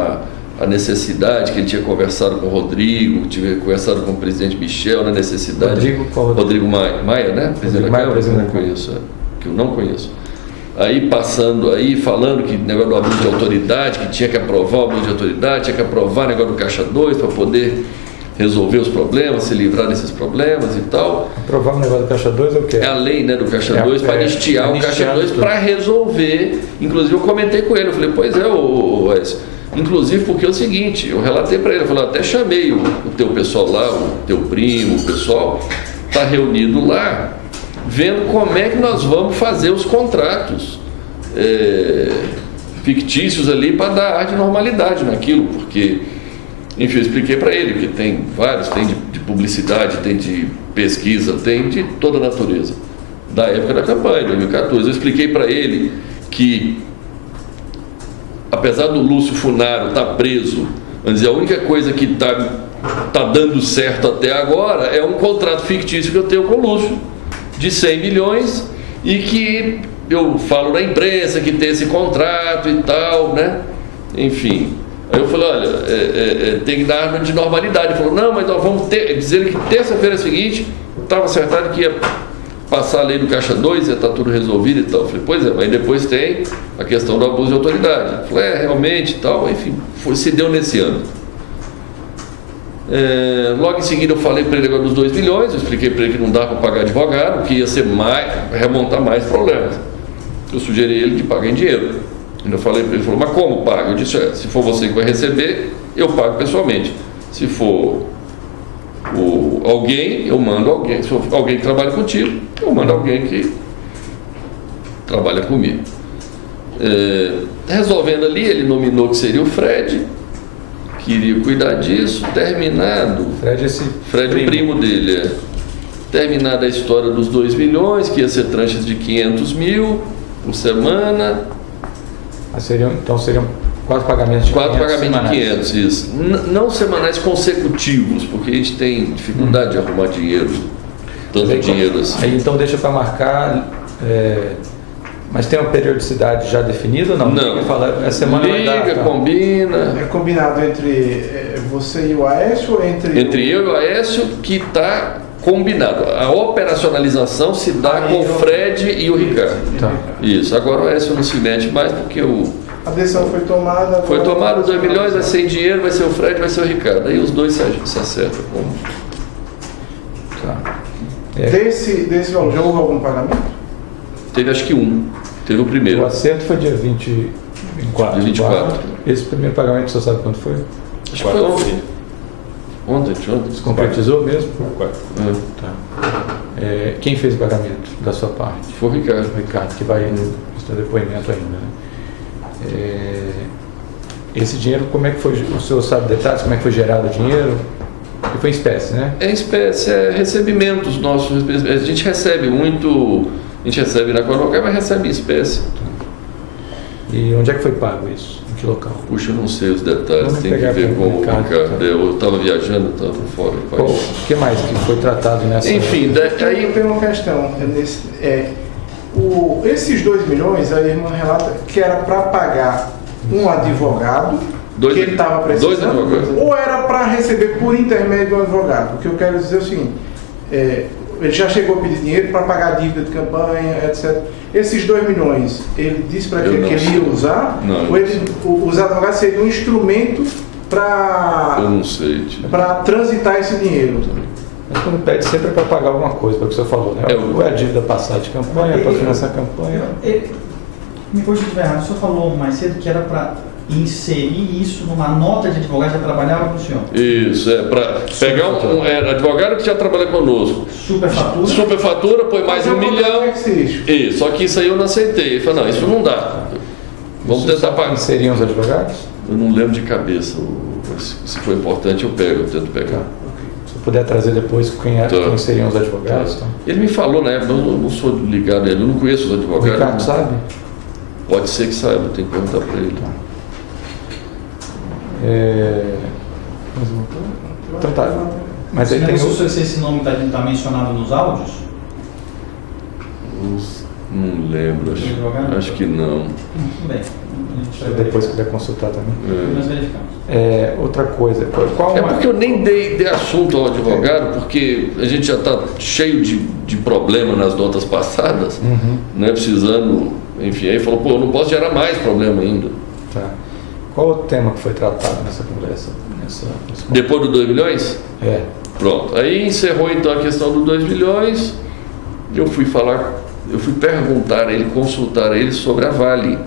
à necessidade, que ele tinha conversado com o Rodrigo, tinha conversado com o presidente Michel na necessidade. Rodrigo Maia, né? Presidente da Câmara, que eu não conheço. Aí falando que negócio do abuso de autoridade, que tinha que aprovar o abuso de autoridade, tinha que aprovar o negócio do Caixa 2 para poder resolver os problemas, se livrar desses problemas e tal. Aprovar o negócio do Caixa 2 é o quê? É a lei, né, do Caixa 2 para anistiar o Caixa 2 para resolver. Inclusive eu comentei com ele, eu falei, pois é, Aécio. Inclusive porque é o seguinte, eu relatei para ele, eu falei, até chamei o teu pessoal lá, o teu primo, o pessoal, está reunido lá, vendo como é que nós vamos fazer os contratos fictícios ali para dar ar de normalidade naquilo, porque... Enfim, eu expliquei para ele que tem vários, tem de publicidade, tem de pesquisa, tem de toda a natureza. Da época da campanha, 2014, eu expliquei para ele que, apesar do Lúcio Funaro estar preso, vamos dizer, a única coisa que está dando certo até agora é um contrato fictício que eu tenho com o Lúcio, de 100 milhões, e que eu falo na imprensa que tem esse contrato e tal, né? Enfim... Aí eu falei, olha, tem que dar de normalidade. Ele falou, não, mas nós vamos dizer que terça-feira seguinte estava acertado que ia passar a lei do Caixa 2, ia estar tudo resolvido e tal. Eu falei, pois é, mas depois tem a questão do abuso de autoridade. Ele falou, realmente e tal, enfim, se deu nesse ano. Logo em seguida eu falei para ele agora dos 2 milhões, eu expliquei para ele que não dá para pagar advogado, que ia ser remontar mais problemas. Eu sugeri ele de pagar em dinheiro. Eu falei para ele, falou, mas como paga? Eu disse, se for você que vai receber, eu pago pessoalmente. Se for alguém, eu mando alguém. Se for alguém que trabalha contigo, eu mando alguém que trabalha comigo. Resolvendo ali, ele nominou que seria o Fred, queria cuidar disso, terminado. Fred, o primo dele, terminada a história dos 2 milhões, que ia ser tranches de 500 mil por semana. Então seriam 4 pagamentos de 500 pagamentos de 500, isso. Não semanais consecutivos, porque a gente tem dificuldade de arrumar dinheiro, tanto dinheiro assim. Aí então deixa para marcar, mas tem uma periodicidade já definida ou não? Não. A semana liga, combina. É combinado entre você e o Aécio ou entre eu e o Aécio, que está combinado. A operacionalização se dá com o Fred e o Ricardo. Tá. Isso. Agora o Aécio não se mete mais porque a decisão foi tomada. Foi tomado 2 milhões, vai ser em dinheiro, vai ser o Fred, vai ser o Ricardo. Aí os dois se acertam. Tá. Desse valor, já houve algum pagamento? Teve acho que um. Teve o primeiro. O acerto foi dia 24. Dia 24. Esse primeiro pagamento, você sabe quanto foi? Acho que foi ontem. Ontem. Se concretizou mesmo? Tá. Quem fez o pagamento da sua parte? Foi o Ricardo. O Ricardo, que vai prestar depoimento ainda, né? Esse dinheiro, como é que foi? O senhor sabe detalhes? Como é que foi gerado o dinheiro? E foi em espécie, né? É espécie, recebimentos nossos. A gente recebe muito, a gente recebe na Coronel, mas recebe em espécie. E onde é que foi pago isso? Em que local? Puxa, eu não sei os detalhes, tem que ver com o Ricardo. Eu estava viajando, estava fora do país. O que mais que foi tratado nessa... Enfim, aí eu tenho uma questão. Esses 2 milhões, a irmã relata que era para pagar um advogado Dois- que ele estava dois precisando, advogados. ou era para receber por intermédio do advogado? O que eu quero dizer é o seguinte, ele já chegou a pedir dinheiro para pagar a dívida de campanha, etc. Esses 2 milhões, ele disse para Eu que não ele sei. ia usar? Não, eu Ou não os advogados seriam um instrumento Eu não sei. para transitar esse dinheiro? Mas quando pede sempre é para pagar alguma coisa, é o que você falou, né? Ou é a dívida passada de campanha, para financiar a campanha. Me corrija se estiver errado, o senhor falou mais cedo que era para inserir isso numa nota de advogado que já trabalhava com o senhor. Isso, para pegar um advogado que já trabalha conosco. Superfatura. Superfatura, põe mais Fazer 1 milhão. exercício. Isso, só que isso aí eu não aceitei. Ele falou, não, isso não dá. Vamos tentar pagar. Seriam os advogados? Eu não lembro de cabeça. Se for importante, eu tento pegar. Se eu puder trazer depois quem seriam os advogados. Então. Ele me falou na época, eu não sou ligado a ele, eu não conheço os O advogados. Ricardo sabe? Pode ser que saiba, tem que perguntar para ele. Então tá. Mas aí tem Se esse nome está mencionado nos áudios? Não lembro, acho que não. Tudo bem. Se depois quiser consultar também. Nós verificamos. Outra coisa, qual É porque eu nem dei assunto ao advogado, porque a gente já está cheio de problema nas notas passadas, né, precisando, enfim, aí falou, pô, eu não posso gerar mais problema ainda. Tá. Qual o tema que foi tratado nessa conversa? Depois do 2 milhões? Pronto. Aí encerrou então a questão do 2 milhões, eu fui perguntar a ele, consultar a ele sobre a Vale.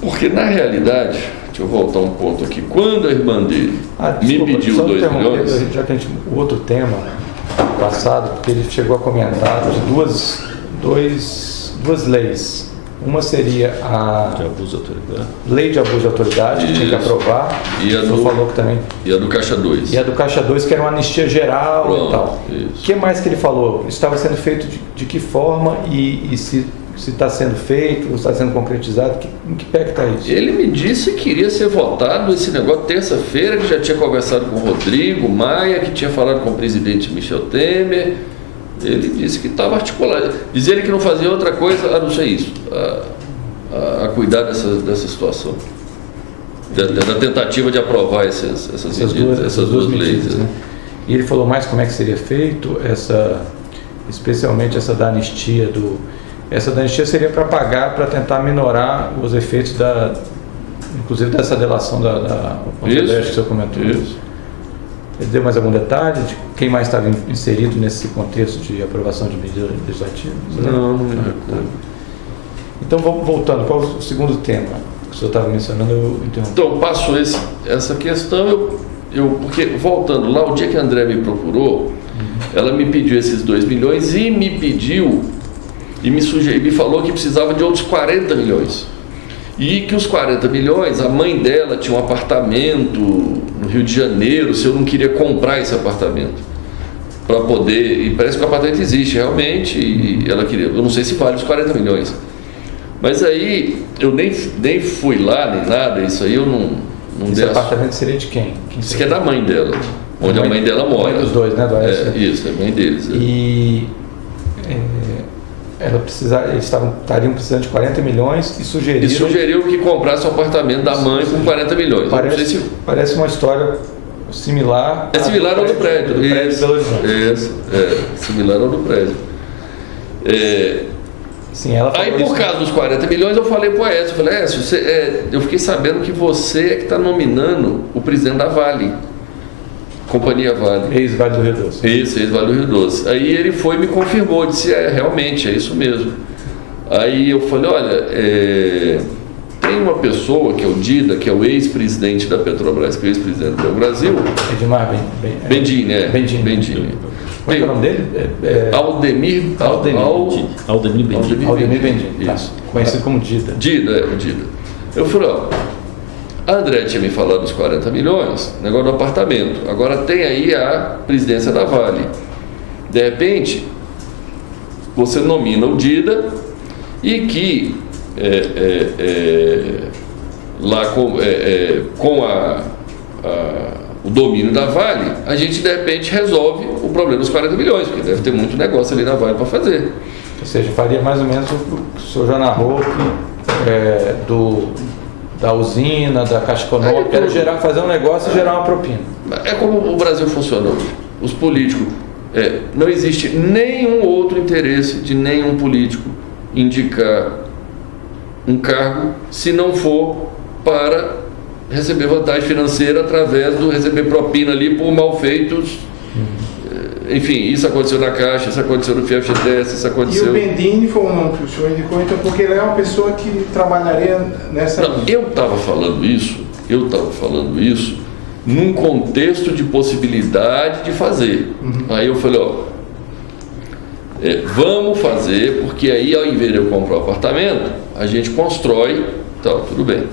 Porque na realidade, deixa eu voltar um ponto aqui, quando a irmã dele me pediu 2 milhões... Já que o outro tema passado, porque ele chegou a comentar de duas leis. Uma seria a lei de abuso de autoridade, que tinha que aprovar, e a falou que também. E a do Caixa 2. E a do Caixa 2, que era uma anistia geral. Pronto, e tal. O que mais que ele falou? Estava sendo feito de que forma e se está sendo feito, se está sendo concretizado, em que pé que está isso? Ele me disse que iria ser votado esse negócio terça-feira, que já tinha conversado com o Rodrigo Maia, que tinha falado com o presidente Michel Temer. Ele disse que estava articulado. Dizia ele que não fazia outra coisa a não ser isso, a cuidar dessa situação. Da tentativa de aprovar essas duas leis. Né? E ele falou mais como é que seria feito, especialmente essa da anistia Essa da anistia seria para pagar, para tentar minorar os efeitos inclusive dessa delação da Odebrecht que o senhor comentou. Isso. Ele deu mais algum detalhe de quem mais estava inserido nesse contexto de aprovação de medidas legislativas? Não me recordo. Então, voltando, qual o segundo tema que o senhor estava mencionando? Eu interrompi. Então, passo essa questão, porque voltando lá, o dia que a André me procurou, ela me pediu esses 2 milhões e me pediu, e me falou que precisava de outros 40 milhões. E que os 40 milhões, a mãe dela tinha um apartamento no Rio de Janeiro, se eu não queria comprar esse apartamento para poder, e parece que o apartamento existe realmente, e ela queria, eu não sei se vale os 40 milhões. Mas aí eu nem fui lá, nem nada, isso aí eu não Esse apartamento seria de quem? Isso que é da mãe dela, onde a mãe dela mora. Mãe dos dois, né? Isso, é a mãe deles. E eles estariam precisando de 40 milhões e sugeriu que comprasse um apartamento da mãe por 40 milhões. Parece uma história similar. É similar ao do prédio. Do prédio de Belo Horizonte. Isso, similar ao do prédio. Sim, ela aí por causa dos 40 milhões eu falei para o Aécio, eu fiquei sabendo que você é que está nominando o presidente da Vale. Companhia Vale. Ex-Vale do Rio Doce. Isso, ex-Vale do Rio Doce. Aí ele foi e me confirmou, disse, realmente, é isso mesmo. Aí eu falei, olha, tem uma pessoa que é o Dida, que é o ex-presidente da Petrobras, que é o ex-presidente do Brasil. Edmar Bendini, Bendini. Qual é o nome dele? Aldemir Bendini. Aldemir Bendini, isso. Conhecido como Dida. Dida. Eu falei, a André tinha me falado dos 40 milhões, negócio do apartamento. Agora tem aí a presidência da Vale. De repente, você nomina o Dida e que lá com o domínio da Vale, a gente de repente resolve o problema dos 40 milhões, porque deve ter muito negócio ali na Vale para fazer. Ou seja, faria mais ou menos o que o senhor já narrou da usina, da Caixa Econômica, era fazer um negócio e gerar uma propina. É como o Brasil funciona hoje. Os políticos, não existe nenhum outro interesse de nenhum político indicar um cargo se não for para receber vantagem financeira através do receber propina ali por malfeitos. Enfim, isso aconteceu na Caixa, isso aconteceu no FGTS, isso aconteceu... E o Bendini foi um nome que o senhor indicou, então, porque ele é uma pessoa que trabalharia nessa... Não, eu estava falando isso num contexto de possibilidade de fazer. Aí eu falei, vamos fazer, porque aí ao invés de eu comprar um apartamento, a gente constrói, tal, tudo bem.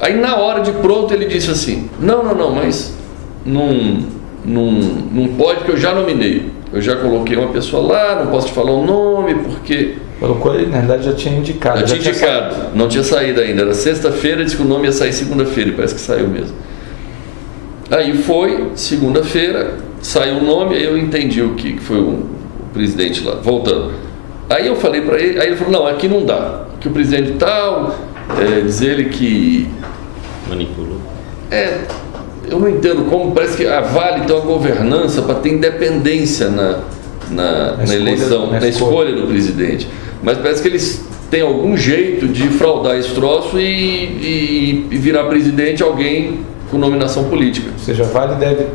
Aí na hora de pronto ele disse assim, não, mas não pode, porque eu já nominei. Eu já coloquei uma pessoa lá, não posso te falar o nome, porque... Colocou ele, na verdade já tinha indicado. Já tinha indicado, não tinha saído ainda. Era sexta-feira, disse que o nome ia sair segunda-feira, e parece que saiu mesmo. Aí foi, segunda-feira, saiu o nome, aí eu entendi o que foi o presidente lá, voltando. Aí eu falei para ele, aí ele falou, não, aqui não dá. Que o presidente tal, diz ele que... Manipulou. Eu não entendo como, parece que a Vale tem uma governança para ter independência na eleição, na escolha do presidente. Mas parece que eles têm algum jeito de fraudar esse troço e virar presidente alguém com nominação política. Ou seja, a Vale deve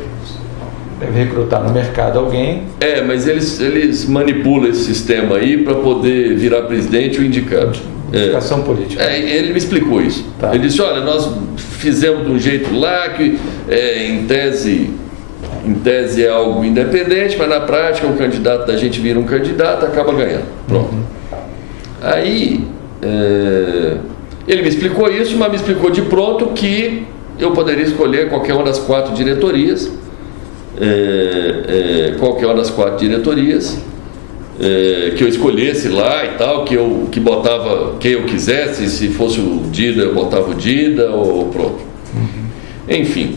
recrutar no mercado alguém. Mas eles manipulam esse sistema aí para poder virar presidente ou indicado. Indicação política. Ele me explicou isso. Tá. Ele disse, olha, nós fizemos de um jeito lá que em tese é algo independente, mas na prática o candidato da gente vira um candidato, acaba ganhando. Pronto. Aí ele me explicou isso, mas me explicou de pronto que eu poderia escolher qualquer uma das 4 diretorias, que eu escolhesse lá e tal, que botava quem eu quisesse, se fosse o Dida, eu botava o Dida, ou pronto. Enfim,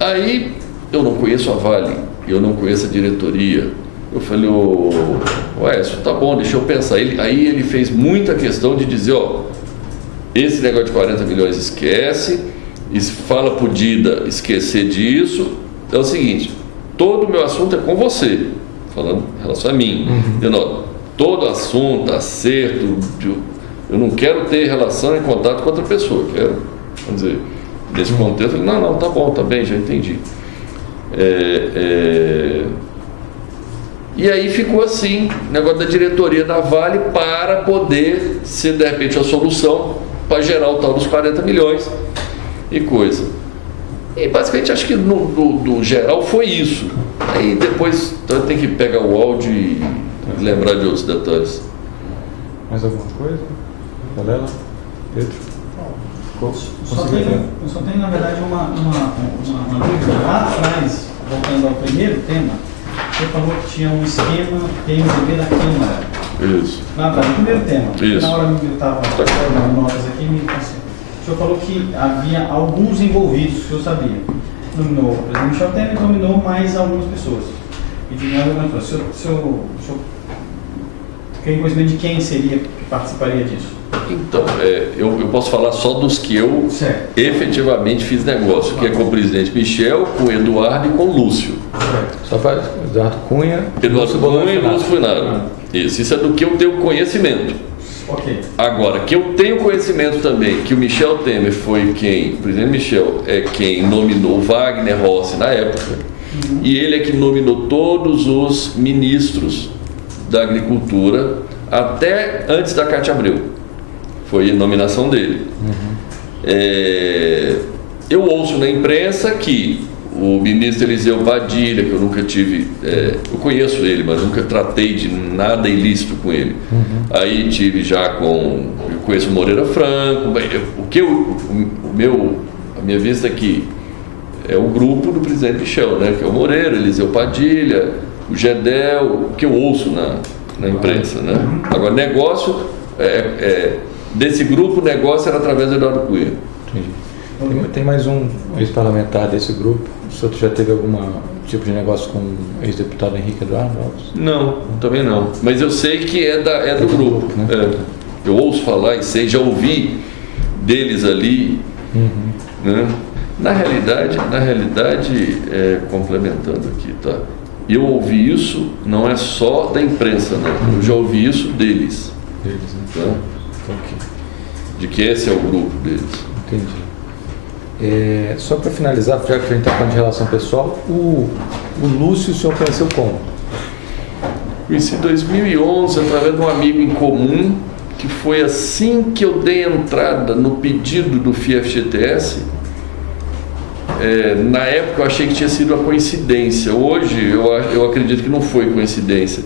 aí eu não conheço a Vale, eu não conheço a diretoria. Eu falei, isso tá bom, deixa eu pensar. Aí ele fez muita questão de dizer, esse negócio de 40 milhões esquece, fala pro Dida esquecer disso. É o seguinte, todo o meu assunto é com você, falando em relação a mim. Todo assunto, acerto, eu não quero ter relação em contato com outra pessoa, quero, vamos dizer, nesse contexto, eu falei, não, tá bom, tá bem, já entendi. E aí ficou assim, o negócio da diretoria da Vale para poder ser, de repente, a solução para gerar o tal dos 40 milhões e coisa. E basicamente acho que no geral foi isso. Aí depois então, tem que pegar o áudio e lembrar de outros detalhes. Mais alguma coisa? Valela? Pedro? Eu só tenho, na verdade, uma dúvida. Lá atrás, voltando ao primeiro tema, você falou que tinha um esquema PMDB da Câmara. Isso. Lá atrás, no primeiro tema. Isso. Na hora que eu estava dando notas aqui, me passei. O senhor falou que havia alguns envolvidos, que eu sabia. Nominou o presidente Michel Temer e nominou mais algumas pessoas. E de novo, o senhor tem conhecimento de quem seria que participaria disso? Então, eu posso falar só dos que eu efetivamente fiz negócio, que é com o presidente Michel, com o Eduardo e com o Lúcio. Só para Eduardo Cunha e Lúcio Funaro. Isso é do que eu tenho conhecimento. Okay. Agora, que eu tenho conhecimento também que o Michel Temer foi quem, o presidente Michel é quem nominou Wagner Rossi na época, e ele é que nominou todos os ministros da agricultura até antes da Cátia Abreu. Foi a nominação dele. Eu ouço na imprensa que o ministro Eliseu Padilha, que eu nunca tive, eu conheço ele, mas nunca tratei de nada ilícito com ele. Aí tive já eu conheço o Moreira Franco, a minha vista aqui é o grupo do presidente Michel, né, que é o Moreira, Eliseu Padilha, o Gedel, o que eu ouço na imprensa, né? Agora, negócio, desse grupo, o negócio era através do Eduardo Cunha. Entendi. Tem mais um ex-parlamentar desse grupo? O senhor já teve algum tipo de negócio com o ex-deputado Henrique Eduardo Alves? Não, também não. Mas eu sei que é do grupo. Né? Eu ouço falar e sei, já ouvi deles ali, né? Na realidade, complementando aqui, tá? Eu ouvi isso, não é só da imprensa, né? Eu já ouvi isso deles. Deles, né? Tá? De que esse é o grupo deles. Entendi. Só para finalizar, já que a gente está falando de relação pessoal, o Lúcio o senhor conheceu como? Conheci em 2011 através de um amigo em comum, que foi assim que eu dei entrada no pedido do FIEFGTS. Na época eu achei que tinha sido uma coincidência. Hoje eu acredito que não foi coincidência.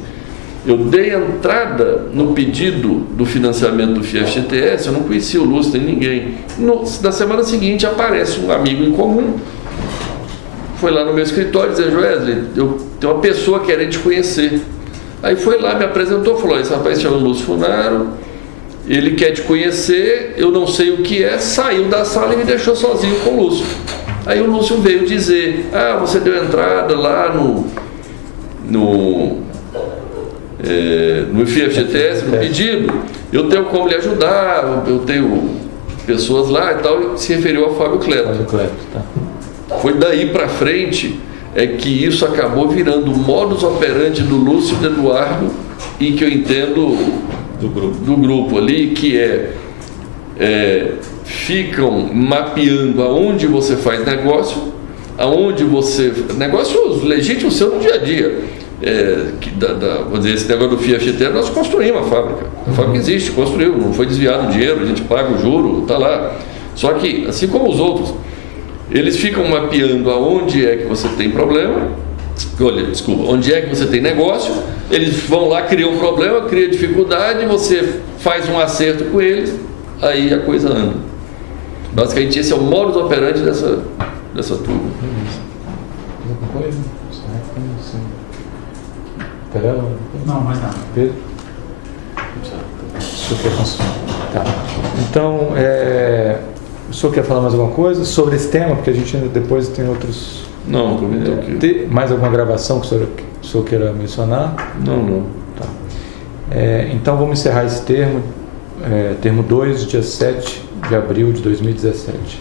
Eu dei entrada no pedido do financiamento do FIEFGTS, eu não conhecia o Lúcio nem ninguém. Na semana seguinte aparece um amigo em comum, foi lá no meu escritório e disse: Wesley, eu tenho uma pessoa querendo te conhecer. Aí foi lá, me apresentou, falou: esse rapaz se chama Lúcio Funaro, ele quer te conhecer, eu não sei o que é. Saiu da sala e me deixou sozinho com o Lúcio. Aí o Lúcio veio dizer: você deu entrada lá no FIEFGTS, no pedido, eu tenho como lhe ajudar, eu tenho pessoas lá e tal, e se referiu a Fábio Cleto. Tá. Foi daí para frente que isso acabou virando o modus operandi do Lúcio e do Eduardo, e que eu entendo do grupo ali, que ficam mapeando aonde você faz negócio, negócios legítimos seu no dia a dia. Vou dizer, esse negócio do FIEFGTS, nós construímos a fábrica. A fábrica existe, construiu, não foi desviado o dinheiro, a gente paga o juro, está lá. Só que, assim como os outros, eles ficam mapeando aonde é que você tem problema, onde é que você tem negócio, eles vão lá, criam um problema, criam dificuldade, você faz um acerto com eles, aí a coisa anda. Basicamente esse é o modus operandi dessa turma. Alguma coisa? Não, mais nada. Pedro? Tá. Então, o senhor quer falar mais alguma coisa sobre esse tema? Porque a gente ainda depois tem outros... Não, tem mais alguma gravação que o senhor queira mencionar? Não. Tá. Então vamos encerrar esse termo 2, dia 7 de abril de 2017.